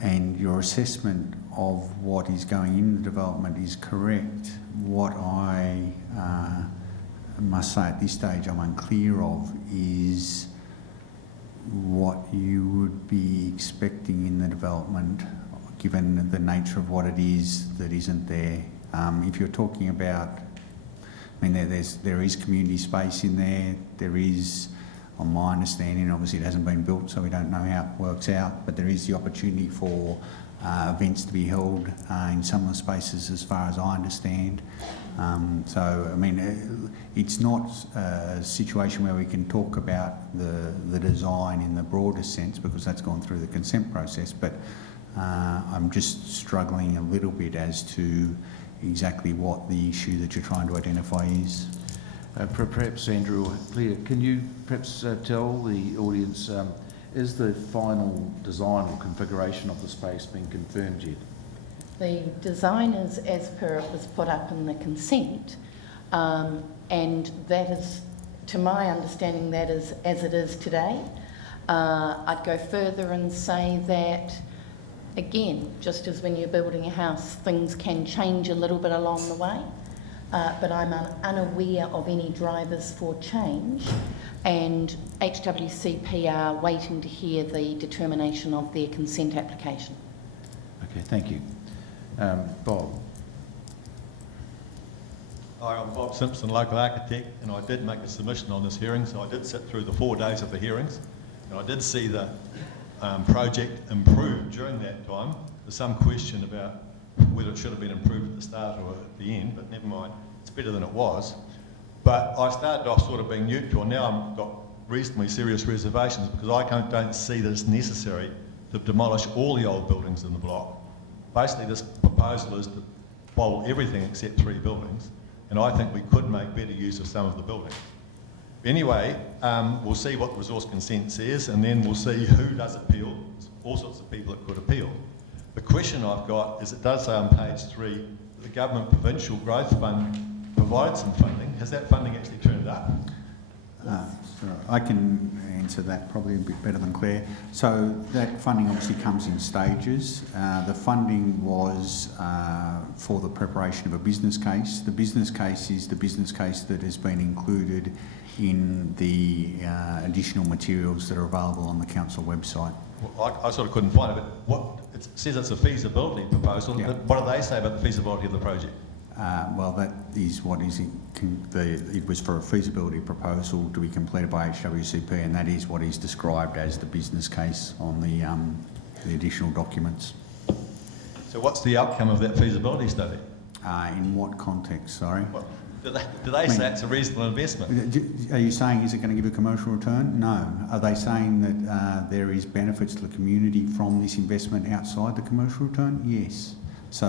and your assessment of what is going in the development is correct. What I must say at this stage I'm unclear of is what you would be expecting in the development, given the nature of what it is that isn't there. If you're talking about, I mean, there is community space in there. There is, on my understanding, obviously it hasn't been built, so we don't know how it works out, but there is the opportunity for events to be held in some of the spaces, as far as I understand. So, I mean, it's not a situation where we can talk about the design in the broadest sense, because that's gone through the consent process, but I'm just struggling a little bit as to exactly what the issue that you're trying to identify is. Perhaps Andrew or Claire, can you perhaps tell the audience, is the final design or configuration of the space been confirmed yet? The design is as per it was put up in the consent, and that is, to my understanding, that is as it is today. I'd go further and say that, again, just as when you're building a house, things can change a little bit along the way, but I'm unaware of any drivers for change, and HWCP are waiting to hear the determination of their consent application. Okay, thank you. Bob. Hi, I'm Bob Simpson, local architect, and I did make a submission on this hearing, so I did sit through the 4 days of the hearings, and I did see the project improved during that time. There's some question about whether it should have been improved at the start or at the end, but never mind, it's better than it was. But I started off sort of being neutral, and now I've got reasonably serious reservations, because I don't see that it's necessary to demolish all the old buildings in the block. Basically, this proposal is to bowl everything except 3 buildings, and I think we could make better use of some of the buildings. Anyway, we'll see what the resource consent says, and then we'll see who does appeal. There's all sorts of people that could appeal. The question I've got is, it does say on page 3 that the Government Provincial Growth Fund provided some funding. Has that funding actually turned up? So I can answer that probably a bit better than Claire. So that funding obviously comes in stages. The funding was for the preparation of a business case. The business case is the business case that has been included in the additional materials that are available on the council website. Well, I sort of couldn't find it, but it says it's a feasibility proposal. Yeah. What do they say about the feasibility of the project? Well, that is what is it was for a feasibility proposal to be completed by HWCP, and that is what is described as the business case on the additional documents. So what's the outcome of that feasibility study? In what context, sorry? Well, do they say it's a reasonable investment? Are you saying, is it going to give a commercial return? No. Are they saying that there is benefits to the community from this investment outside the commercial return? Yes. So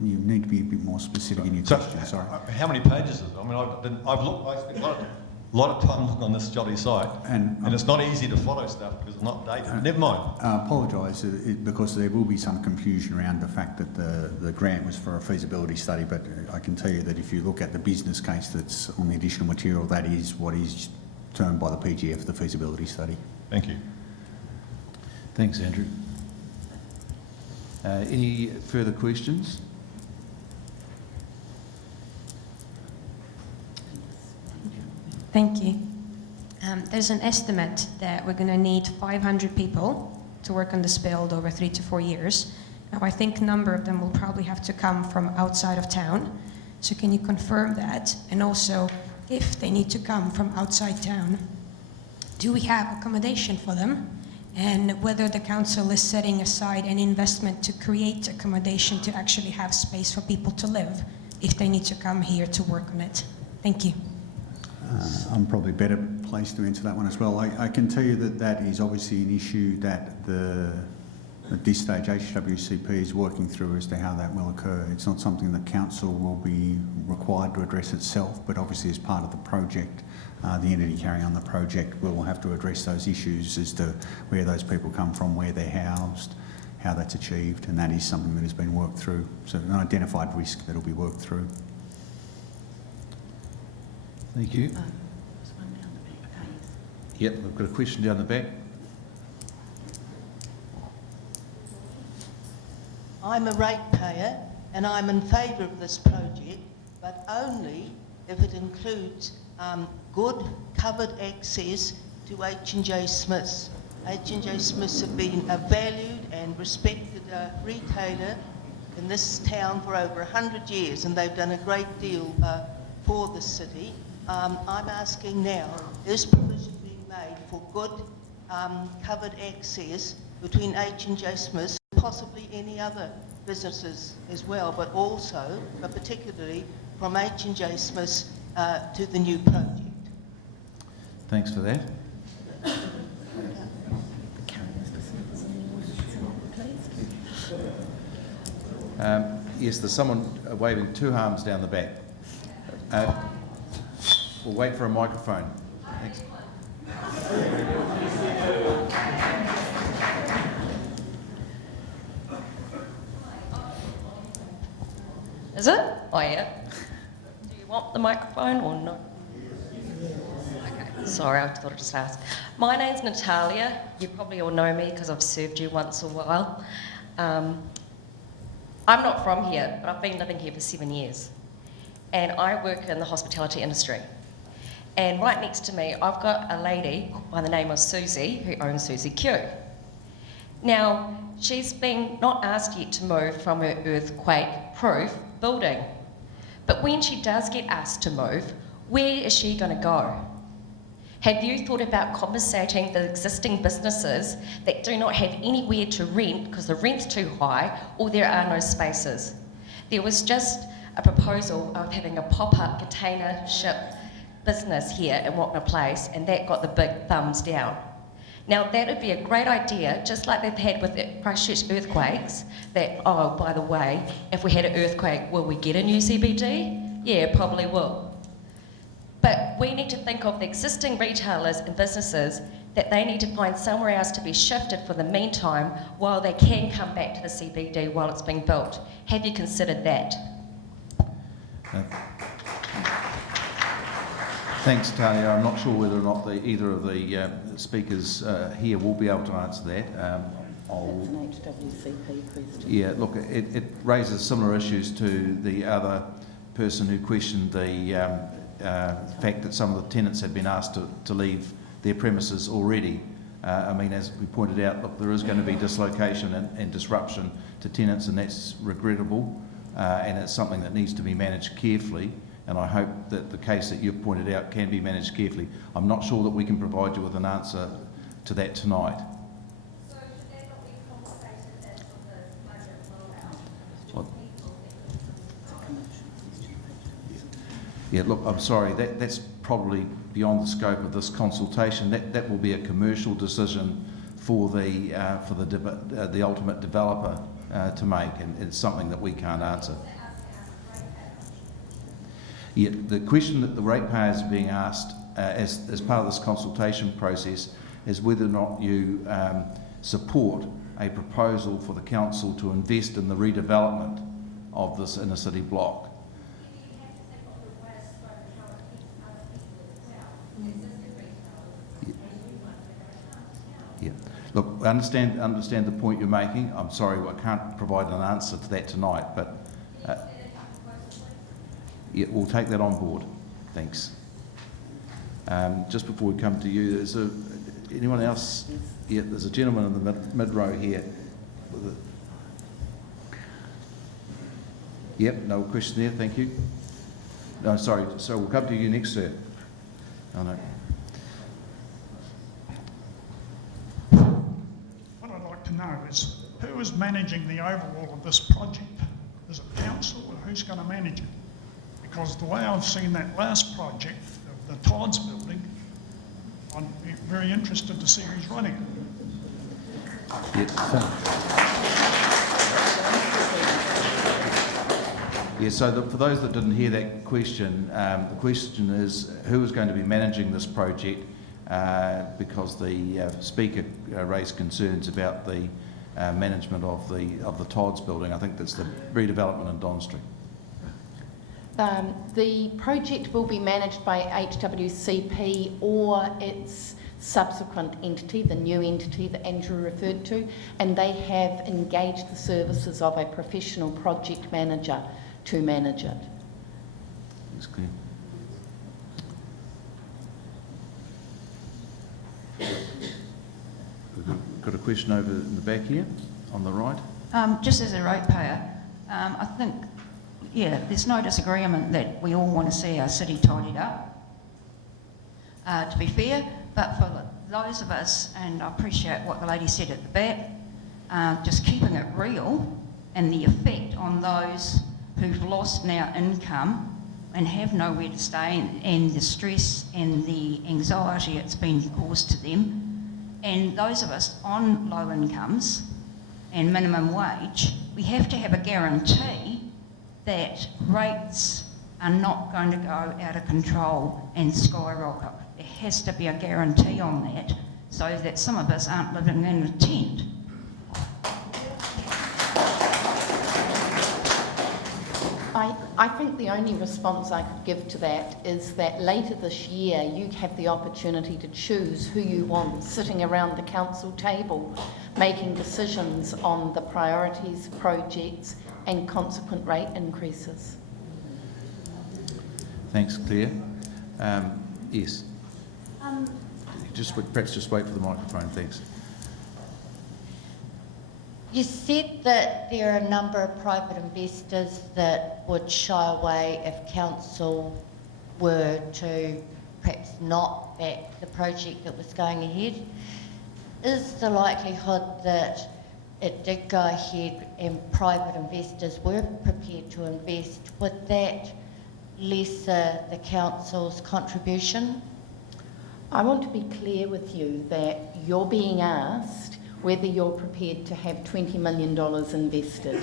you need to be a bit more specific in your question, sorry. How many pages is it? I mean, I spent a lot of time looking on this jolly site, and it's not easy to follow stuff because it's not dated. Never mind. I apologise because there will be some confusion around the fact that the grant was for a feasibility study, but I can tell you that if you look at the business case that's on the additional material, that is what is termed by the PGF the feasibility study. Thank you. Thanks, Andrew. Any further questions? Thank you. There's an estimate that we're going to need 500 people to work on this build over 3 to 4 years. Now, I think a number of them will probably have to come from outside of town. So can you confirm that? And also, if they need to come from outside town, do we have accommodation for them? And whether the council is setting aside an investment to create accommodation to actually have space for people to live if they need to come here to work on it. Thank you. I'm probably better placed to answer that one as well. I can tell you that that is obviously an issue that at this stage HWCP is working through as to how that will occur. It's not something that council will be required to address itself, but obviously as part of the project, the entity carrying on the project will have to address those issues as to where those people come from, where they're housed, how that's achieved, and that is something that has been worked through. So an identified risk that will be worked through. Thank you. Yep, we've got a question down the back. I'm a ratepayer and I'm in favour of this project, but only if it includes good covered access to H&J Smiths. H&J Smiths have been a valued and respected retailer in this town for over 100 years, and they've done a great deal for the city. I'm asking now, is provision being made for good covered access between H&J Smiths, possibly any other businesses as well, but also, particularly from H&J Smiths to the new project? Thanks for that. Yes, there's someone waving two arms down the back. We'll wait for a microphone. Thanks. Is it? Oh, yeah. Do you want the microphone or no? Okay, sorry, I thought I'd just ask. My name's Natalia. You probably all know me because I've served you once in a while. I'm not from here, but I've been living here for 7 years. And I work in the hospitality industry. And right next to me, I've got a lady by the name of Susie, who owns Susie Q. Now, she's been not asked yet to move from her earthquake-proof building. But when she does get asked to move, where is she going to go? Have you thought about compensating the existing businesses that do not have anywhere to rent because the rent's too high or there are no spaces? There was just a proposal of having a pop-up container ship business here in Wagner Place, and that got the big thumbs down. Now that would be a great idea, just like they've had with the Christchurch earthquakes, that, oh, by the way, if we had an earthquake, will we get a new CBD? Yeah, probably will. But we need to think of the existing retailers and businesses that they need to find somewhere else to be shifted for the meantime while they can come back to the CBD while it's being built. Have you considered that? Thanks, Talia. I'm not sure whether or not either of the speakers here will be able to answer that. It's an HWCP question. Yeah, look, it raises similar issues to the other person who questioned the fact that some of the tenants had been asked to leave their premises already. I mean, as we pointed out, look, there is going to be dislocation and disruption to tenants, and that's regrettable, and it's something that needs to be managed carefully, and I hope that the case that you've pointed out can be managed carefully. I'm not sure that we can provide you with an answer to that tonight. So should that not be compensated as the budget will allow? Yeah, look, I'm sorry, that's probably beyond the scope of this consultation. That will be a commercial decision for the ultimate developer to make, and it's something that we can't answer. Yeah, the question that the ratepayer is being asked as part of this consultation process is whether or not you support a proposal for the council to invest in the redevelopment of this inner city block. Yeah. Look, I understand the point you're making. I'm sorry, I can't provide an answer to that tonight, but yeah, we'll take that on board. Thanks. Just before we come to you, is there anyone else? Yeah, there's a gentleman in the mid row here. Yep, no question there, thank you. No, sorry, so we'll come to you next, sir. Oh, no. What I'd like to know is who is managing the overall of this project? Is it council or who's going to manage it? Because the way I've seen that last project of the Todd's building, I'm very interested to see who's running it. Yeah, so for those that didn't hear that question, the question is who is going to be managing this project, because the speaker raised concerns about the management of the Todd's building. I think that's the redevelopment in Don Street. The project will be managed by HWCP or its subsequent entity, the new entity that Andrew referred to, and they have engaged the services of a professional project manager to manage it. That's clear. We've got a question over in the back here, on the right. Just as a ratepayer, I think, yeah, there's no disagreement that we all want to see our city tidied up, to be fair, but for those of us, and I appreciate what the lady said at the back, just keeping it real and the effect on those who've lost now income and have nowhere to stay, and the stress and the anxiety it's been caused to them, and those of us on low incomes and minimum wage, we have to have a guarantee that rates are not going to go out of control and skyrocket. There has to be a guarantee on that so that some of us aren't living in a tent. I think the only response I could give to that is that later this year you have the opportunity to choose who you want sitting around the council table making decisions on the priorities, projects and consequent rate increases. Thanks, Claire. Yes. Perhaps just wait for the microphone, thanks. You said that there are a number of private investors that would shy away if council were to perhaps not back the project that was going ahead. Is the likelihood that it did go ahead and private investors were prepared to invest, would that lessen the council's contribution? I want to be clear with you that you're being asked whether you're prepared to have $20 million invested.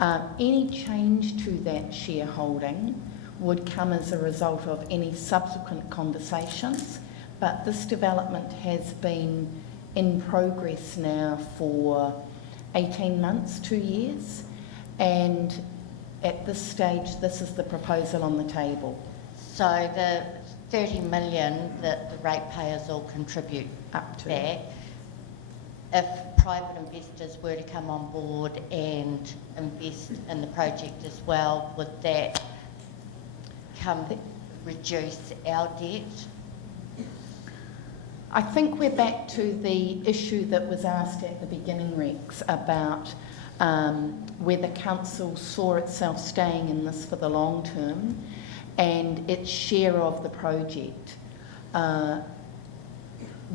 Any change to that shareholding would come as a result of any subsequent conversations, but this development has been in progress now for 18 months, 2 years, and at this stage this is the proposal on the table. So the 30 million that the ratepayers all contribute up to back, if private investors were to come on board and invest in the project as well, would that reduce our debt? I think we're back to the issue that was asked at the beginning, Rex, about whether council saw itself staying in this for the long term and its share of the project.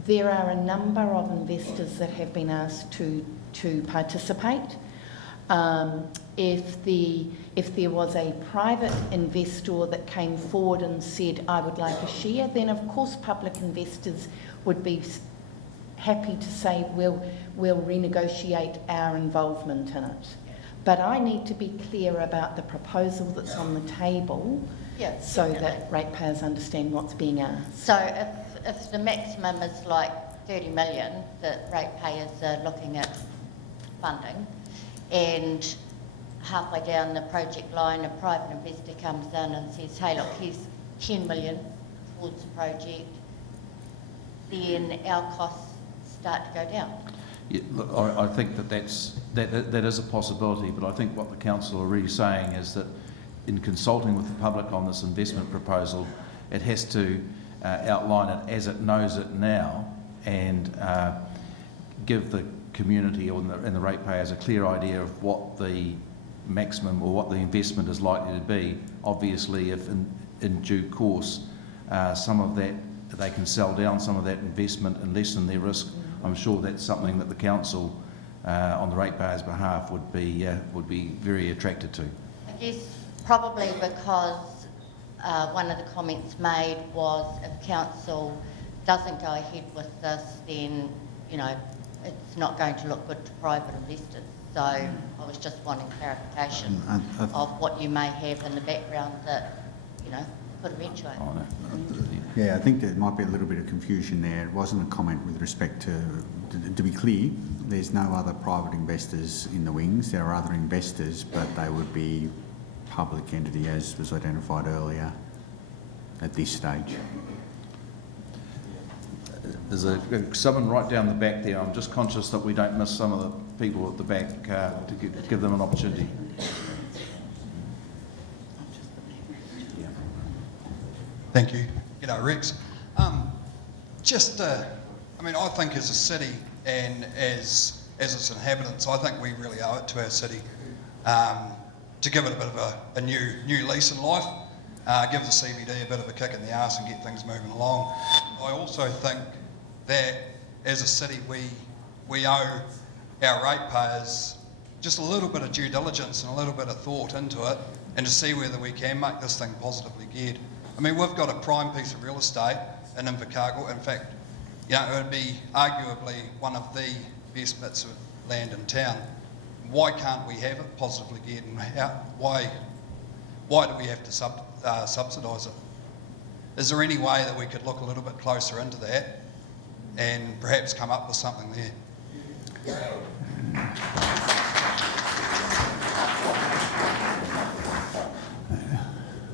There are a number of investors that have been asked to participate. If there was a private investor that came forward and said, I would like a share, then of course public investors would be happy to say, we'll renegotiate our involvement in it. But I need to be clear about the proposal that's on the table, so that ratepayers understand what's being asked. So if the maximum is like 30 million that ratepayers are looking at funding, and halfway down the project line a private investor comes in and says, hey look, here's 10 million towards the project, then our costs start to go down. Yeah, look, I think that is a possibility, but I think what the council are really saying is that in consulting with the public on this investment proposal, it has to outline it as it knows it now and give the community and the ratepayers a clear idea of what the maximum or what the investment is likely to be. Obviously, if in due course some of that they can sell down some of that investment and lessen their risk, I'm sure that's something that the council on the ratepayers' behalf would be very attracted to. I guess probably because one of the comments made was if council doesn't go ahead with this, then it's not going to look good to private investors. So I was just wanting clarification of what you may have in the background that could eventuate. Yeah, I think there might be a little bit of confusion there. It wasn't a comment with respect to be clear, there's no other private investors in the wings. There are other investors, but they would be public entity as was identified earlier at this stage. There's someone right down the back there. I'm just conscious that we don't miss some of the people at the back to give them an opportunity. Thank you. G'day, Rex. I mean, I think as a city and as its inhabitants, I think we really owe it to our city to give it a bit of a new lease in life, give the CBD a bit of a kick in the arse and get things moving along. I also think that as a city we owe our ratepayers just a little bit of due diligence and a little bit of thought into it, and to see whether we can make this thing positively geared. I mean, we've got a prime piece of real estate in Invercargill. In fact, you know, it would be arguably one of the best bits of land in town. Why can't we have it positively geared, and why do we have to subsidise it? Is there any way that we could look a little bit closer into that and perhaps come up with something there? I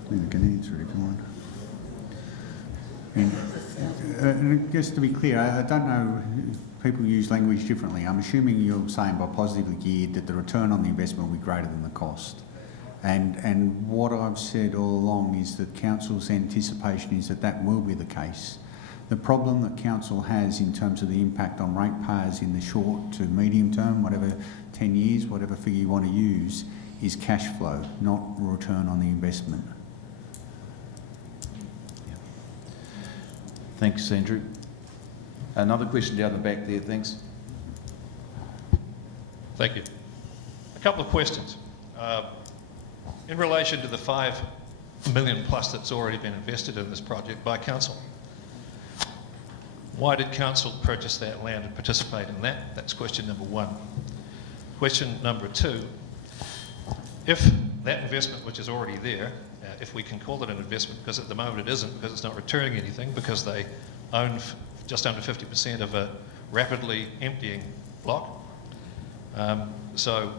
think I can answer it if you want. And just to be clear, I don't know, people use language differently. I'm assuming you're saying by positively geared that the return on the investment will be greater than the cost. And what I've said all along is that council's anticipation is that that will be the case. The problem that council has in terms of the impact on ratepayers in the short to medium term, whatever 10 years, whatever figure you want to use, is cash flow, not return on the investment. Thanks, Andrew. Another question down the back there, thanks. Thank you. A couple of questions. In relation to the $5 million plus that's already been invested in this project by council, why did council purchase that land and participate in that? That's question number one. Question number two, if that investment which is already there, if we can call it an investment, because at the moment it isn't, because it's not returning anything, because they own just under 50% of a rapidly emptying block. So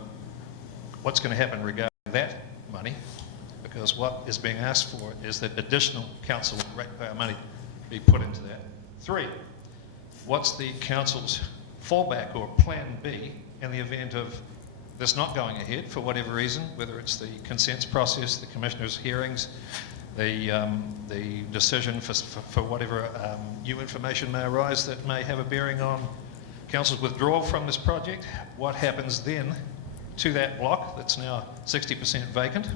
what's going to happen regarding that money? Because what is being asked for is that additional council ratepayer money be put into that. Three, what's the council's fallback or plan B in the event of this not going ahead for whatever reason, whether it's the consents process, the commissioners' hearings, the decision for whatever new information may arise that may have a bearing on council's withdrawal from this project? What happens then to that block that's now 60% vacant,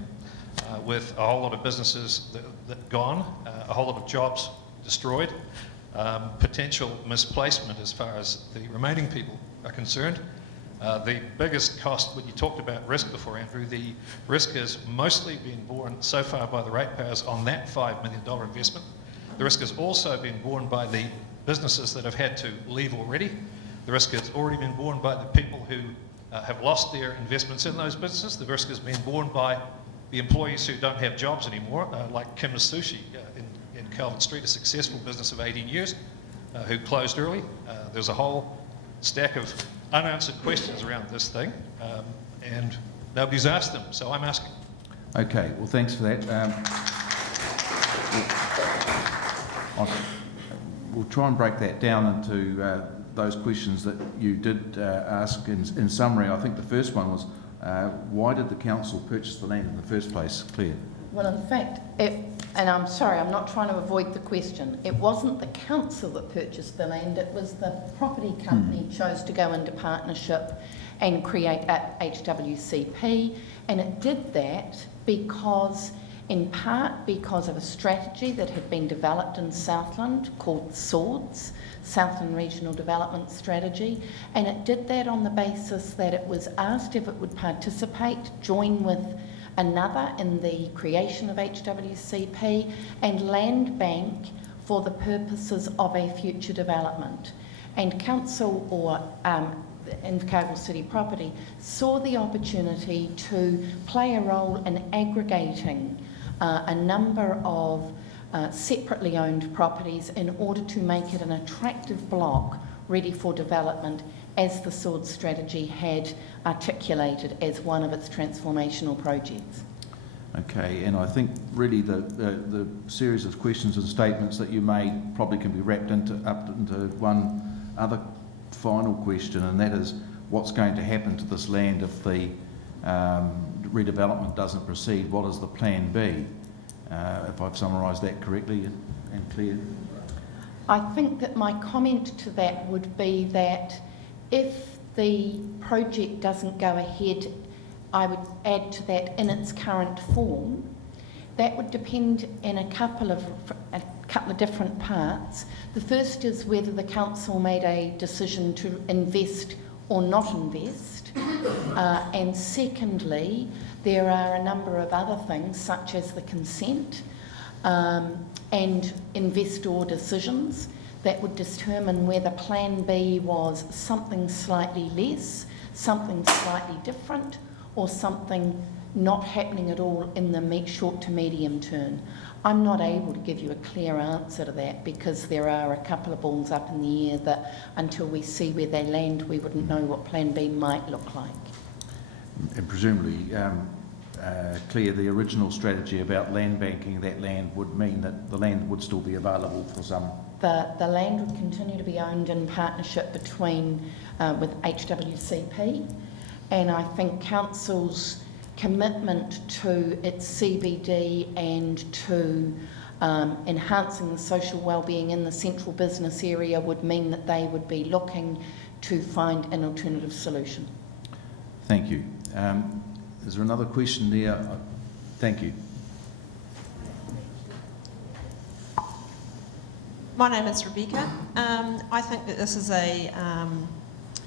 with a whole lot of businesses that gone, a whole lot of jobs destroyed, potential misplacement as far as the remaining people are concerned? The biggest cost, when you talked about risk before, Andrew, the risk has mostly been borne so far by the ratepayers on that $5 million investment. The risk has also been borne by the businesses that have had to leave already. The risk has already been borne by the people who have lost their investments in those businesses. The risk has been borne by the employees who don't have jobs anymore, like Kim's Sushi in Calvin Street, a successful business of 18 years, who closed early. There's a whole stack of unanswered questions around this thing, and nobody's asked them, so I'm asking. Okay, well, thanks for that. We'll try and break that down into those questions that you did ask in summary. I think the first one was, why did the council purchase the land in the first place, Claire? Well, in fact, and I'm sorry, I'm not trying to avoid the question. It wasn't the council that purchased the land, it was the property company chose to go into partnership and create HWCP, and it did that because, in part, because of a strategy that had been developed in Southland called SWORDS, Southland Regional Development Strategy, and it did that on the basis that it was asked if it would participate, join with another in the creation of HWCP and land bank for the purposes of a future development. And council, or Invercargill City Property, saw the opportunity to play a role in aggregating a number of separately owned properties in order to make it an attractive block ready for development, as the SWORD strategy had articulated as one of its transformational projects. Okay, and I think really the series of questions and statements that you made probably can be wrapped into one other final question, and that is what's going to happen to this land if the redevelopment doesn't proceed? What is the plan B? If I've summarised that correctly and clear. I think that my comment to that would be that if the project doesn't go ahead, I would add to that in its current form. That would depend in a couple of different parts. The first is whether the council made a decision to invest or not invest. And secondly, there are a number of other things such as the consent and investor decisions that would determine whether Plan B was something slightly less, something slightly different, or something not happening at all in the short to medium term. I'm not able to give you a clear answer to that because there are a couple of balls up in the air that until we see where they land, we wouldn't know what Plan B might look like. And presumably, Claire, the original strategy about land banking that land would mean that the land would still be available for some... The land would continue to be owned in partnership between with HWCP, and I think Council's commitment to its CBD and to enhancing the social wellbeing in the central business area would mean that they would be looking to find an alternative solution. Thank you. Is there another question there? Thank you. My name is Rebecca. I think that this is a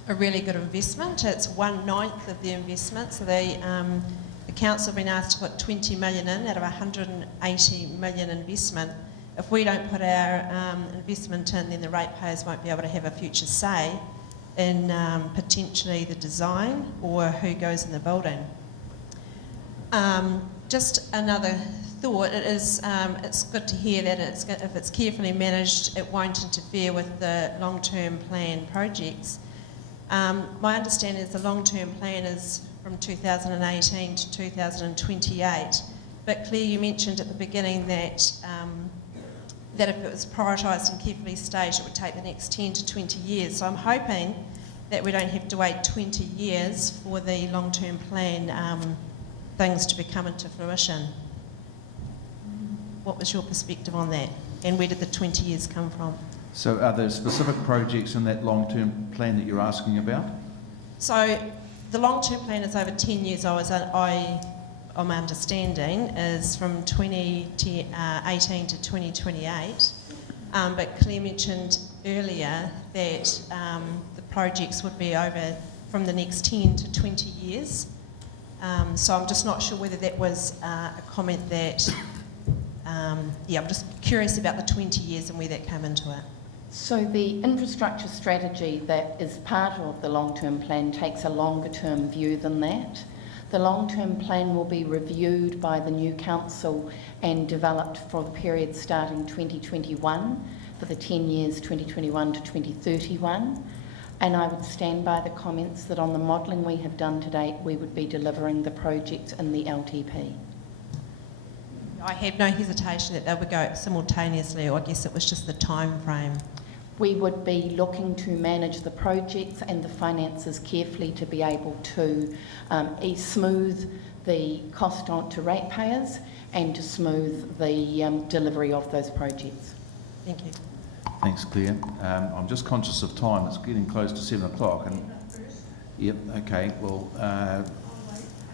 really good investment. It's 1/9 of the investment. So the council have been asked to put 20 million in out of 180 million investment. If we don't put our investment in, then the ratepayers won't be able to have a future say in potentially the design or who goes in the building. Just another thought, it's good to hear that if it's carefully managed, it won't interfere with the long-term plan projects. My understanding is the long-term plan is from 2018 to 2028, but Claire, you mentioned at the beginning that that if it was prioritised and carefully staged, it would take the next 10 to 20 years. So I'm hoping that we don't have to wait 20 years for the long-term plan things to become into fruition. What was your perspective on that? And where did the 20 years come from? So are there specific projects in that long-term plan that you're asking about? So the long-term plan is over 10 years, my understanding, is from 2018 to 2028. But Claire mentioned earlier that the projects would be over from the next 10 to 20 years. So I'm just not sure whether that was a comment that, I'm just curious about the 20 years and where that came into it. So the infrastructure strategy that is part of the long-term plan takes a longer-term view than that. The long-term plan will be reviewed by the new council and developed for the period starting 2021 for the 10 years 2021 to 2031. And I would stand by the comments that on the modelling we have done to date, we would be delivering the projects in the LTP. I have no hesitation that they would go simultaneously, or I guess it was just the time frame. We would be looking to manage the projects and the finances carefully to be able to smooth the cost on to ratepayers and to smooth the delivery of those projects. Thank you. Thanks, Claire. I'm just conscious of time. It's getting close to 7 o'clock. And yep. Okay. Well.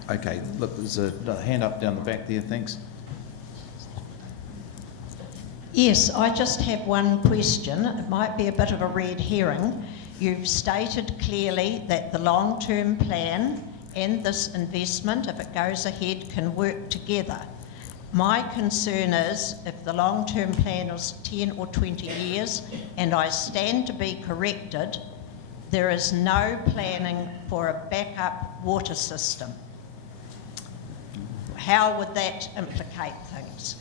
Okay. Look, there's a hand up down the back there. Thanks. Yes, I just have one question. It might be a bit of a red herring. You've stated clearly that the long-term plan and this investment, if it goes ahead, can work together. My concern is if the long-term plan is 10 or 20 years, and I stand to be corrected, there is no planning for a backup water system. How would that implicate things?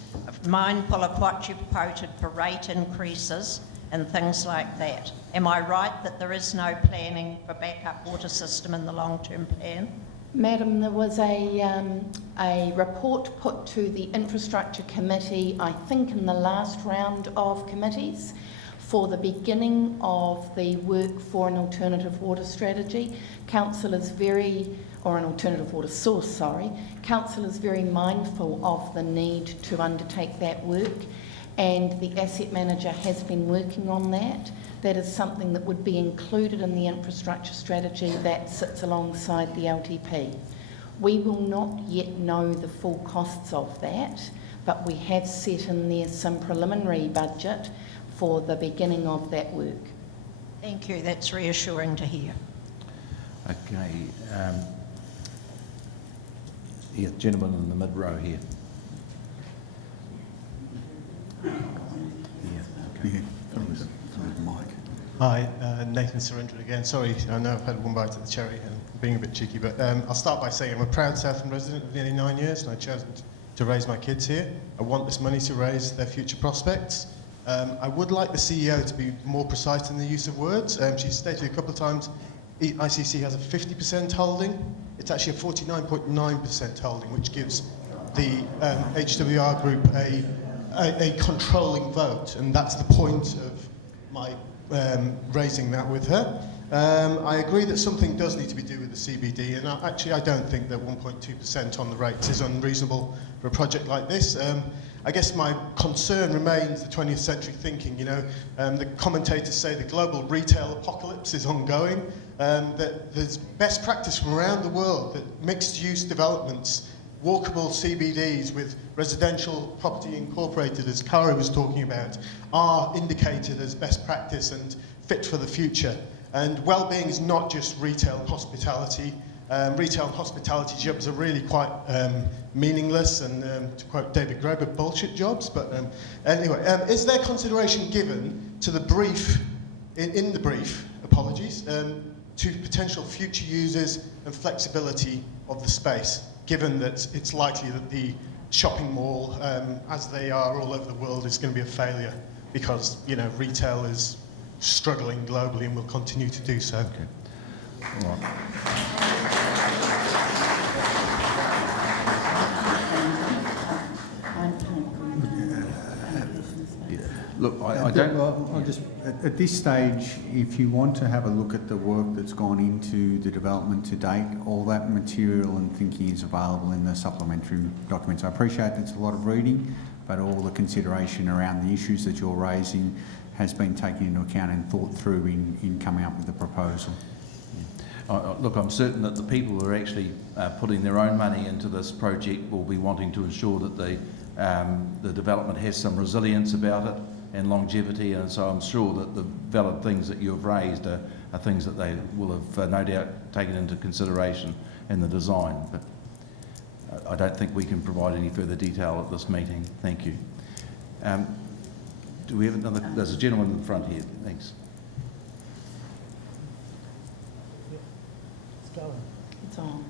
Mindful of what you've quoted for rate increases and things like that. Am I right that there is no planning for backup water system in the long-term plan? Madam, there was a report put to the Infrastructure Committee, I think in the last round of committees, for the beginning of the work for an alternative water strategy. Council is an alternative water source, sorry. Council is very mindful of the need to undertake that work, and the asset manager has been working on that. That is something that would be included in the infrastructure strategy that sits alongside the LTP. We will not yet know the full costs of that, but we have set in there some preliminary budget for the beginning of that work. Thank you, that's reassuring to hear. Okay. Yeah, gentleman in the mid row here. Hi, Nathan Surrender again. Sorry, I know I've had one bite at the cherry and being a bit cheeky, but I'll start by saying I'm a proud Southland resident of nearly 9 years, and I chose to raise my kids here. I want this money to raise their future prospects. I would like the CEO to be more precise in the use of words. She's stated a couple of times ICC has a 50% holding. It's actually a 49.9% holding, which gives the HWR group a controlling vote, and that's the point of my raising that with her. I agree that something does need to be done with the CBD, and I don't think that 1.2% on the rates is unreasonable for a project like this. I guess my concern remains the 20th century thinking. You know, the commentators say the global retail apocalypse is ongoing, that there's best practice from around the world that mixed-use developments, walkable CBDs with residential property incorporated, as Kari was talking about, are indicated as best practice and fit for the future. And well-being is not just retail and hospitality. Retail and hospitality jobs are really quite meaningless and, to quote David Graeber, bullshit jobs. But anyway, is there consideration given to the brief, in the brief, apologies, to potential future users and flexibility of the space, given that it's likely that the shopping mall, as they are all over the world, is going to be a failure because, you know, retail is struggling globally and will continue to do so. Okay. All right. Look, I don't... Well, I'll just, at this stage, if you want to have a look at the work that's gone into the development to date, all that material and thinking is available in the supplementary documents. I appreciate it's a lot of reading, but all the consideration around the issues that you're raising has been taken into account and thought through in coming up with the proposal. Look, I'm certain that the people who are actually putting their own money into this project will be wanting to ensure that the development has some resilience about it and longevity, and so I'm sure that the valid things that you have raised are things that they will have no doubt taken into consideration in the design. But I don't think we can provide any further detail at this meeting. Thank you. Do we have another? There's a gentleman in the front here. Thanks. It's going. It's on.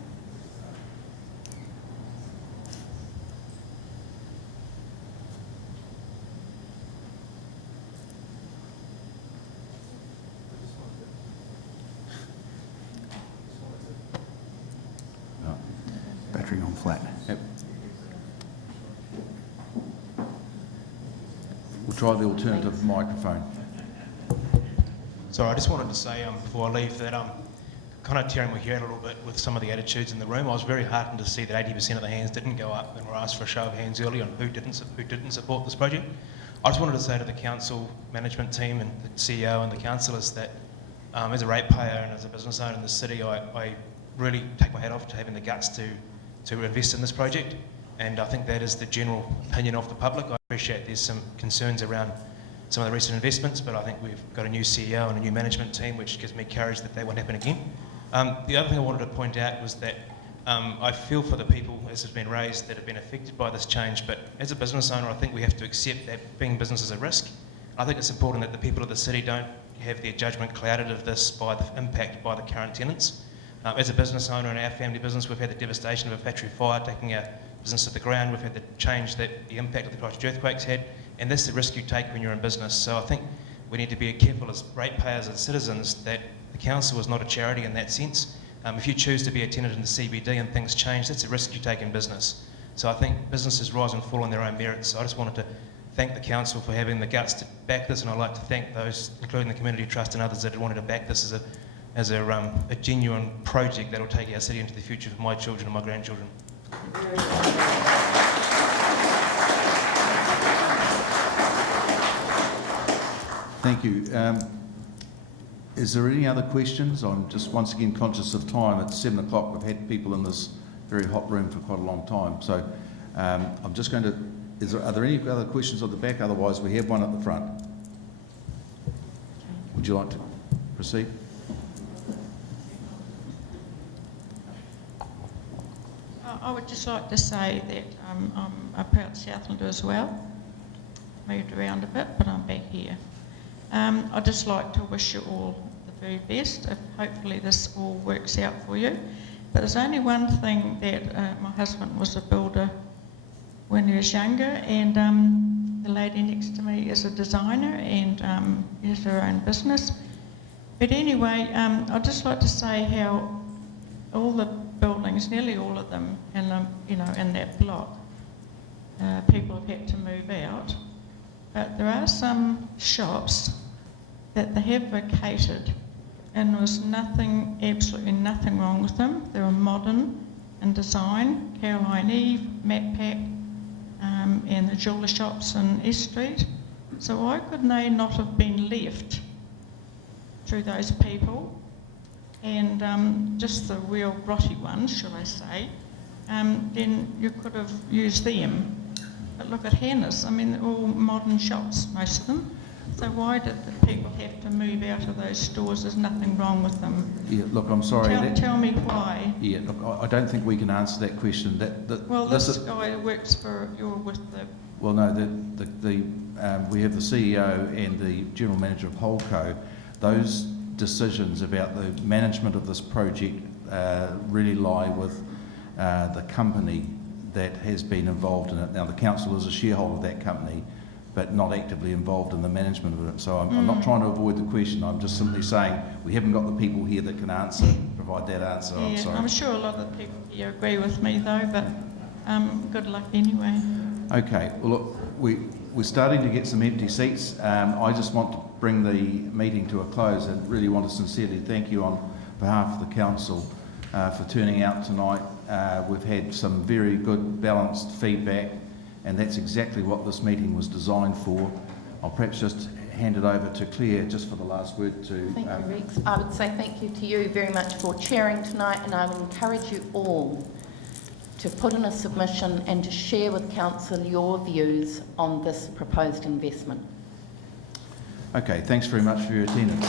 Battery on flat. Yep. We'll try the alternative microphone. Sorry, I just wanted to say before I leave that I'm kind of tearing my hair a little bit with some of the attitudes in the room. I was very heartened to see that 80% of the hands didn't go up and were asked for a show of hands early on who didn't support this project. I just wanted to say to the council management team and the CEO and the councillors that as a ratepayer and as a business owner in the city, I really take my hat off to having the guts to invest in this project, and I think that is the general opinion of the public. I appreciate there's some concerns around some of the recent investments, but I think we've got a new CEO and a new management team, which gives me courage that won't happen again. The other thing I wanted to point out was that I feel for the people, as has been raised, that have been affected by this change, but as a business owner, I think we have to accept that being business is a risk. I think it's important that the people of the city don't have their judgment clouded of this by the impact by the current tenants. As a business owner in our family business, we've had the devastation of a factory fire taking our business to the ground. We've had the change that the impact of the Christchurch earthquakes had, and that's the risk you take when you're in business. So I think we need to be careful as ratepayers and citizens that the council is not a charity in that sense. If you choose to be a tenant in the CBD and things change, that's a risk you take in business. So I think businesses rise and fall on their own merits. So I just wanted to thank the council for having the guts to back this, and I'd like to thank those, including the Community Trust and others, that wanted to back this as a genuine project that will take our city into the future for my children and my grandchildren. Thank you. Is there any other questions? I'm just once again conscious of time. It's 7 o'clock. We've had people in this very hot room for quite a long time. So I'm just going to, are there any other questions at the back? Otherwise, we have one at the front. Would you like to proceed? I would just like to say that I'm a proud Southlander as well. Moved around a bit, but I'm back here. I'd just like to wish you all the very best. Hopefully this all works out for you. But there's only one thing that my husband was a builder when he was younger, and the lady next to me is a designer and has her own business. But anyway, I'd just like to say how all the buildings, nearly all of them, in that block, people have had to move out. But there are some shops that they have vacated, and there was absolutely nothing wrong with them. They were modern in design, Caroline Eve, Macpac, and the jeweller shops in East Street. So why could they not have been left to those people? And just the real grotty ones, shall I say, then you could have used them. But look at Hannah's, I mean, they're all modern shops, most of them. So why did the people have to move out of those stores? There's nothing wrong with them. Yeah, look, I'm sorry. Tell me why. Yeah, look, I don't think we can answer that question. Well, this guy works for, you're with the... Well, no, we have the CEO and the General Manager of Holdco. Those decisions about the management of this project really lie with the company that has been involved in it. Now, the council is a shareholder of that company, but not actively involved in the management of it. So I'm not trying to avoid the question. I'm just simply saying we haven't got the people here that can provide that answer. Yeah, I'm sorry. I'm sure a lot of the people here agree with me though, but good luck anyway. Okay, well look, we're starting to get some empty seats. I just want to bring the meeting to a close and really want to sincerely thank you on behalf of the council for turning out tonight. We've had some very good balanced feedback, and that's exactly what this meeting was designed for. I'll perhaps just hand it over to Claire just for the last word to... Thank you, Rex. I would say thank you to you very much for chairing tonight, and I would encourage you all to put in a submission and to share with council your views on this proposed investment. Okay, thanks very much for your attendance.